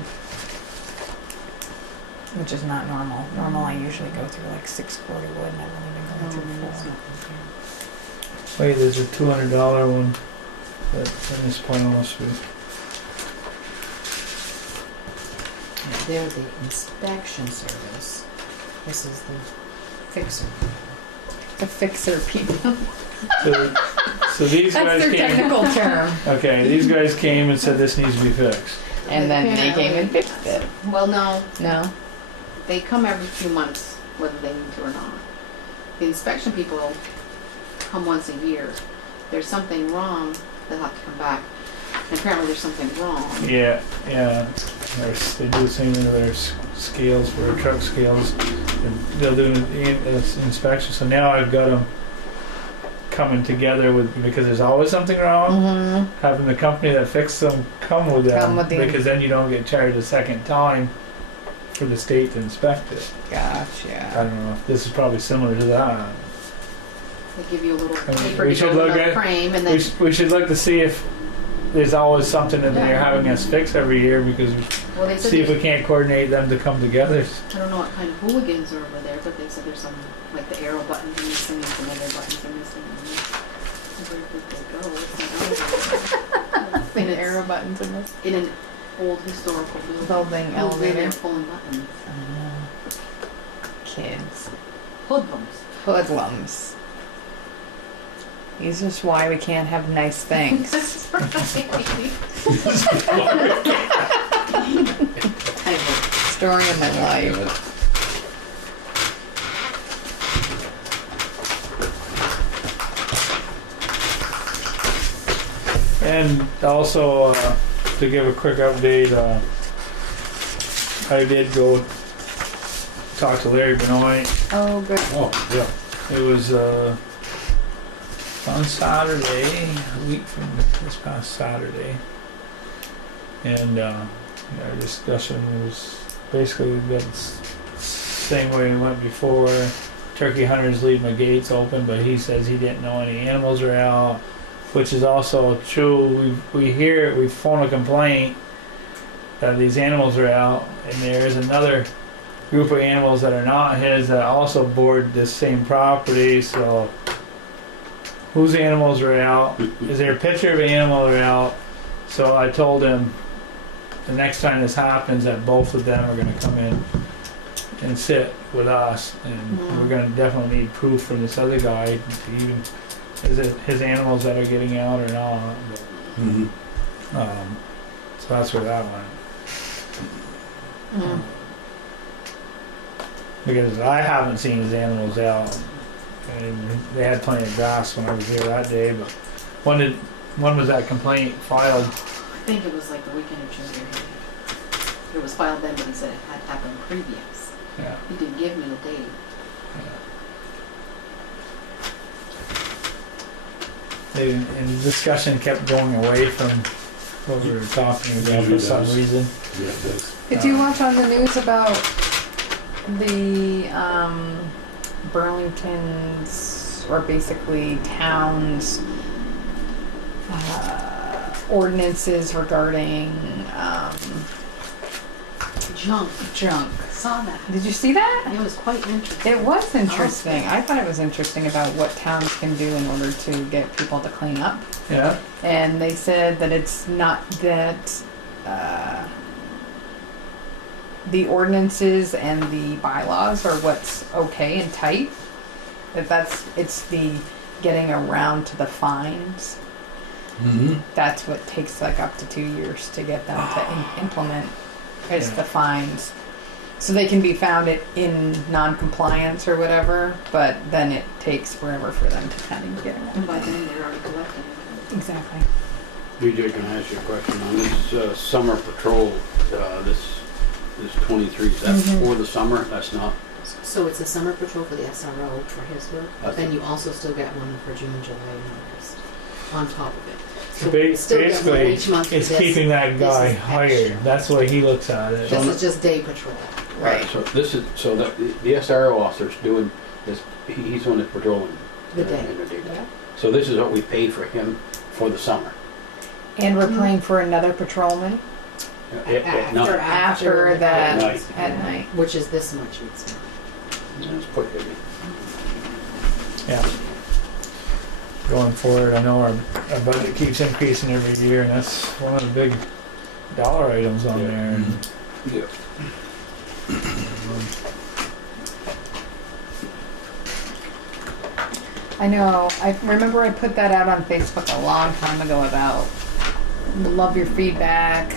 which is not normal. Normal, I usually go through like 6 quarter wood, and I've only been going through 4. Wait, there's a $200 one. That in this point must be. They're the inspection service. This is the fixer. The fixer people. So these That's guys their came. technical term. Okay, these guys came and said this needs to be fixed. And then they came and fixed it. Well, no, No? they come every few months, whether they need to or not. The inspection people come once a year. There's something wrong, they'll have to come back. And apparently there's something wrong. Yeah. They do the same thing with their scales for their truck scales. And they'll do an inspection. So now I've got them coming together with, because there's always something wrong. Mm-hmm. Having the company that fixed them come with them, Come with the- because then you don't get charged a second time for the state to inspect it. I Gotcha. don't know. This is probably similar to that. They give you a little I mean, paper we to should go in look the at- frame and then, We should look to see if there's always something that they're having us fix every year because Well, they said see if we there's- can't coordinate them to come together. I don't know what kind of hooligans are over there, but they said there's some, like the arrow buttons are missing and some other buttons are missing. Where did they go? It's The arrow buttons in this in an old historical building. building Who's in there elevator. pulling buttons? Kids. Hoodlums. Hoodlums. This is why we can't have nice things. That's right. I know. Story of my life. And also, to give a quick update, I did go talk to Larry Benoit. Oh, good. Oh, yeah. It was on Saturday, a week from this past Saturday. And our discussion was basically the same way we went before. Turkey hunters leave my gates open, but he says he didn't know any animals are out, which is also true. We hear, we phone a complaint that these animals are out, and there is another group of animals that are not his that also board this same property. So whose animals are out? Is there a picture of an animal that are out? So I told him the next time this happens that both of them are going to come in and sit with us, and we're going to definitely need proof from this other guy to even, is it his animals that are getting out or not? But, Mm-hmm. so that's where that went. Because I haven't seen his animals out. And they had plenty of grass when I was here that day, but when was that complaint filed? I think it was like the weekend of Junior Day. It was filed then, but he said it had happened previous. Yeah. He didn't give me a date. And the discussion kept going away from what we were talking about for some reason. Yeah, it does. Did you watch on the news about the Burlington's, or basically towns, ordinances regarding Junk. junk? Saw that. Did you see that? It was quite interesting. It was interesting. I thought it was interesting about what towns can do in order to get people to clean up. Yeah. And they said that it's not that the ordinances and the bylaws are what's okay and tight. It's the getting around to the fines. Mm-hmm. That's what takes like up to 2 years to get them to implement. It's the fines. So they can be found in non-compliance or whatever, but then it takes forever for them to kind of get And around. by then they're already collecting it. Exactly. BJ, can I ask you a question on this summer patrol, this 23, is that Mhm. for the summer? That's not, So it's a summer patrol for the SRO for his work, but That's then it. you also still get one for June, July, and August on top of it. So Ba- you still get one basically, each month for it's this. keeping that this guy is hired. extra. That's the way he looks at it. This is just day patrol. Right. so this is, so that the SRO officer's doing this, he's the one that's patrolling. The in day. the daytime. Yeah. So this is what we paid for him for the summer. And we're paying for another patrolman At night. after that night. at night. Which is this much each month. That's quite heavy. Yeah. Going forward, I know our budget keeps increasing every year, and that's one of the big dollar items on Yeah. there. And Yeah. I know. I remember I put that out on Facebook a long time ago about love your feedback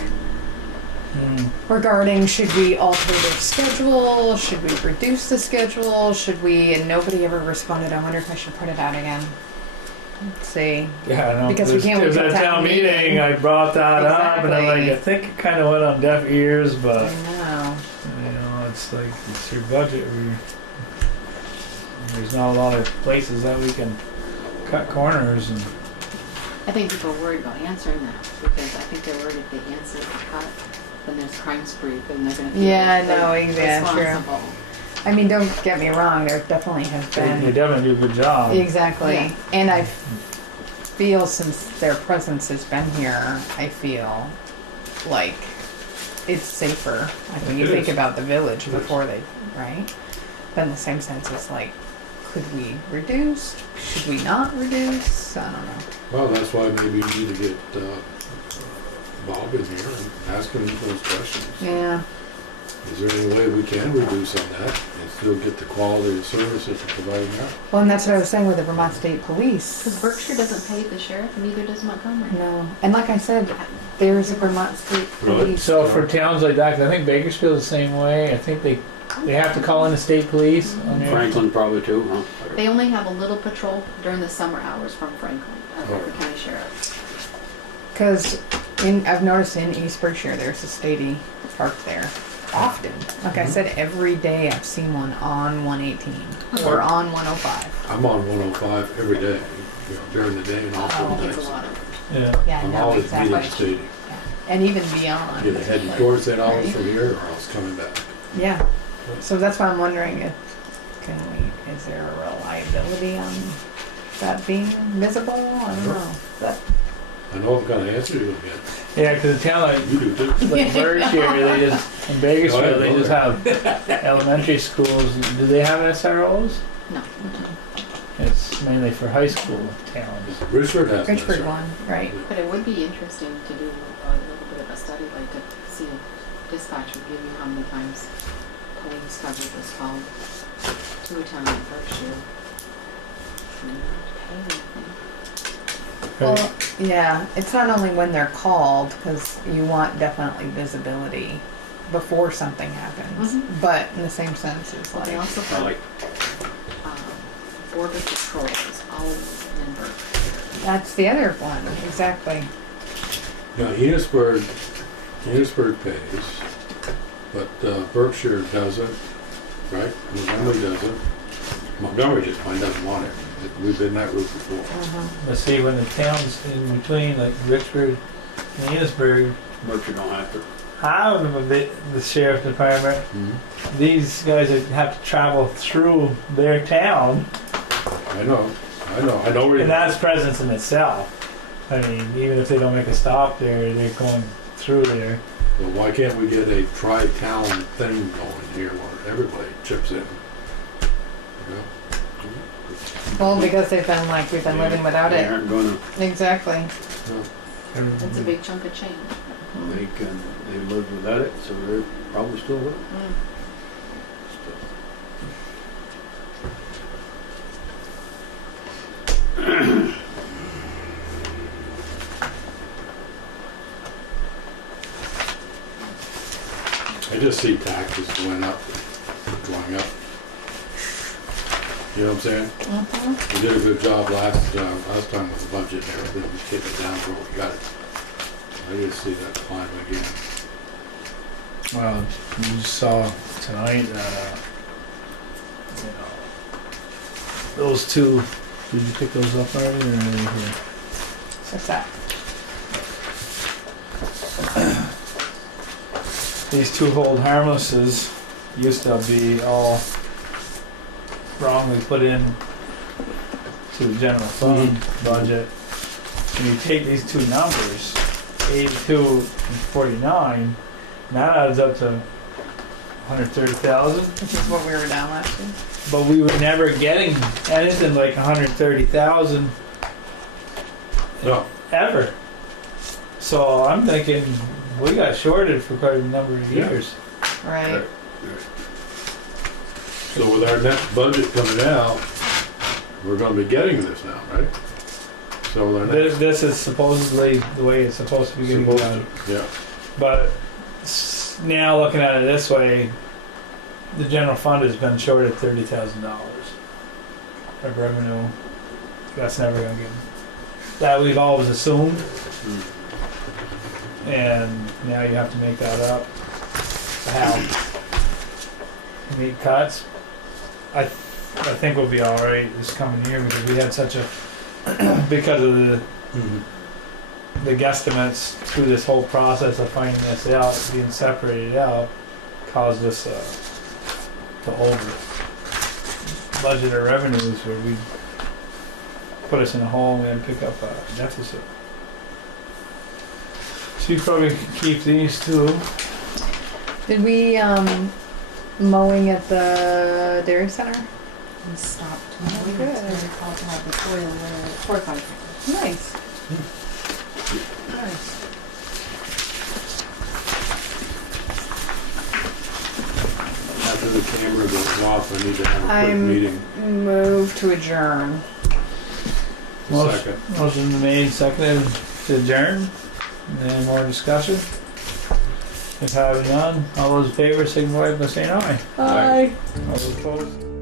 regarding should we alter their schedule, should we reduce the schedule, should we, and nobody ever responded. I wonder if I should put it out again. Let's see. Yeah, I know. Because we can't It was wait at till town town meeting. meeting. I brought that up, and I'm like, Exactly. I think it kind of went on deaf ears, I but know. it's like it's your budget. There's not a lot of places that we can cut corners, and I think people are worried about answering that because I think they're worried if they answer the cut, then there's crime spree, then they're going to feel Yeah, like they're no, exactly. responsible. I mean, don't get me wrong. There definitely have they been definitely do a good job. exactly, Yeah. and I've feel since their presence has been here, I feel like it's safer. Like when you It think is. about the village It is. before they, right? But in the same sense, it's like, could we reduce? Should we not reduce? I don't know. Well, that's why maybe we need to get Bob in here and ask him those questions. Yeah. Is there any way we can reduce on that and still get the quality of service that they're providing now? Well, and that's what I was saying with the Vermont State Police. Because Berkshire doesn't pay the sheriff, and neither does Montgomery. No. And like I said, there's a Vermont State Really? Police. So for towns like that, 'cause I think Bakersfield's the same way. I think they have to call in the state police on their. Franklin probably too, huh? They only have a little patrol during the summer hours from Franklin, Oh. the county sheriff. Because I've noticed in East Berkshire, there's a statey parked there often. Like I said, every day I've seen one on 118 or on 105. I'm on 105 every day, you know, during the day and also Oh, at It's a night. lot of. Yeah. Yeah, I I'm know always exactly. meeting Stady. Yeah. And even beyond. Either heading Like, towards St. Albans right? from here or else coming back. Yeah. So that's why I'm wondering if is there a reliability on that being visible? I don't know. That, I know what kind of answer you'll get. Yeah, because a town like You do too. like Berkshire, they just in Bakersfield, they just have elementary schools. Do they have SROs? No. It's mainly for high school towns. Richford has an Richford SRO. one, right? But it would be interesting to do a little bit of a study, like to see if dispatch would give you how many times police coverage was called to a town in Berkshire. And not pay anything. Well, yeah, it's not only when they're called, because you want definitely visibility before something happens. Mhm. But in the same sense, it's Well, they like, also I have like, border patrol is always in Berkshire. that's the other one, exactly. Now, Enosburgh pays, but Berkshire doesn't, right? Montgomery doesn't. Montgomery just plain doesn't want it. We've been that route before. But see, when the towns in between, like Richford and Enosburgh, Berkshire don't have to. have the sheriff department, these guys that have to travel through their town, I know where and that's presence in itself. I mean, even if they don't make a stop there, they're going through there. Well, why can't we get a tri-town thing going here where everybody chips in? You know? Well, because they've been like, we've been living without They it. aren't gonna, Exactly. It's a big chunk of change. they lived without it, so they're probably still with it. Mm. I just see taxes going up. You know what I'm saying? We did a good job last time with the budget and everything, we kept it down for what we got it. I just see that climb again. Well, you saw tonight, you know, those two, did you pick those up already or are they here? What's that? These two hold harmlesses used to be all wrongly put in to the general fund budget. And you take these two numbers, 82 and 49, and that adds up to 130,000. Which is what we were down last year. But we were never getting anything like 130,000 No, ever. So I'm thinking we got shorted for quite a number of Yeah. years. Right. so with our next budget coming out, we're gonna be getting this now, right? So with our next. This is supposedly the way it's supposed to be getting supposed done. to- Yeah, But now looking at it this way, the general fund has been shorted $30,000 of revenue. That's never going to get. That we've always assumed, and now you have to make that up. How? Meet cuts. I think we'll be all right this coming year because we had such a because of the guesstimates through this whole process of finding this out, being separated out, caused us to over budget our revenues where we put us in a hole and we had to pick up a deficit. So you probably keep these two. Did we, mowing at the dairy center? We stopped. Oh, We good. called to have the soil fortified. Nice. Nice. After the camera goes off, I need to have a quick I'm- meeting. Move to adjourn. Second. Motion made, seconded to adjourn. Any more discussion? If having none, all those in favor signify by saying aye. Aye. All those opposed?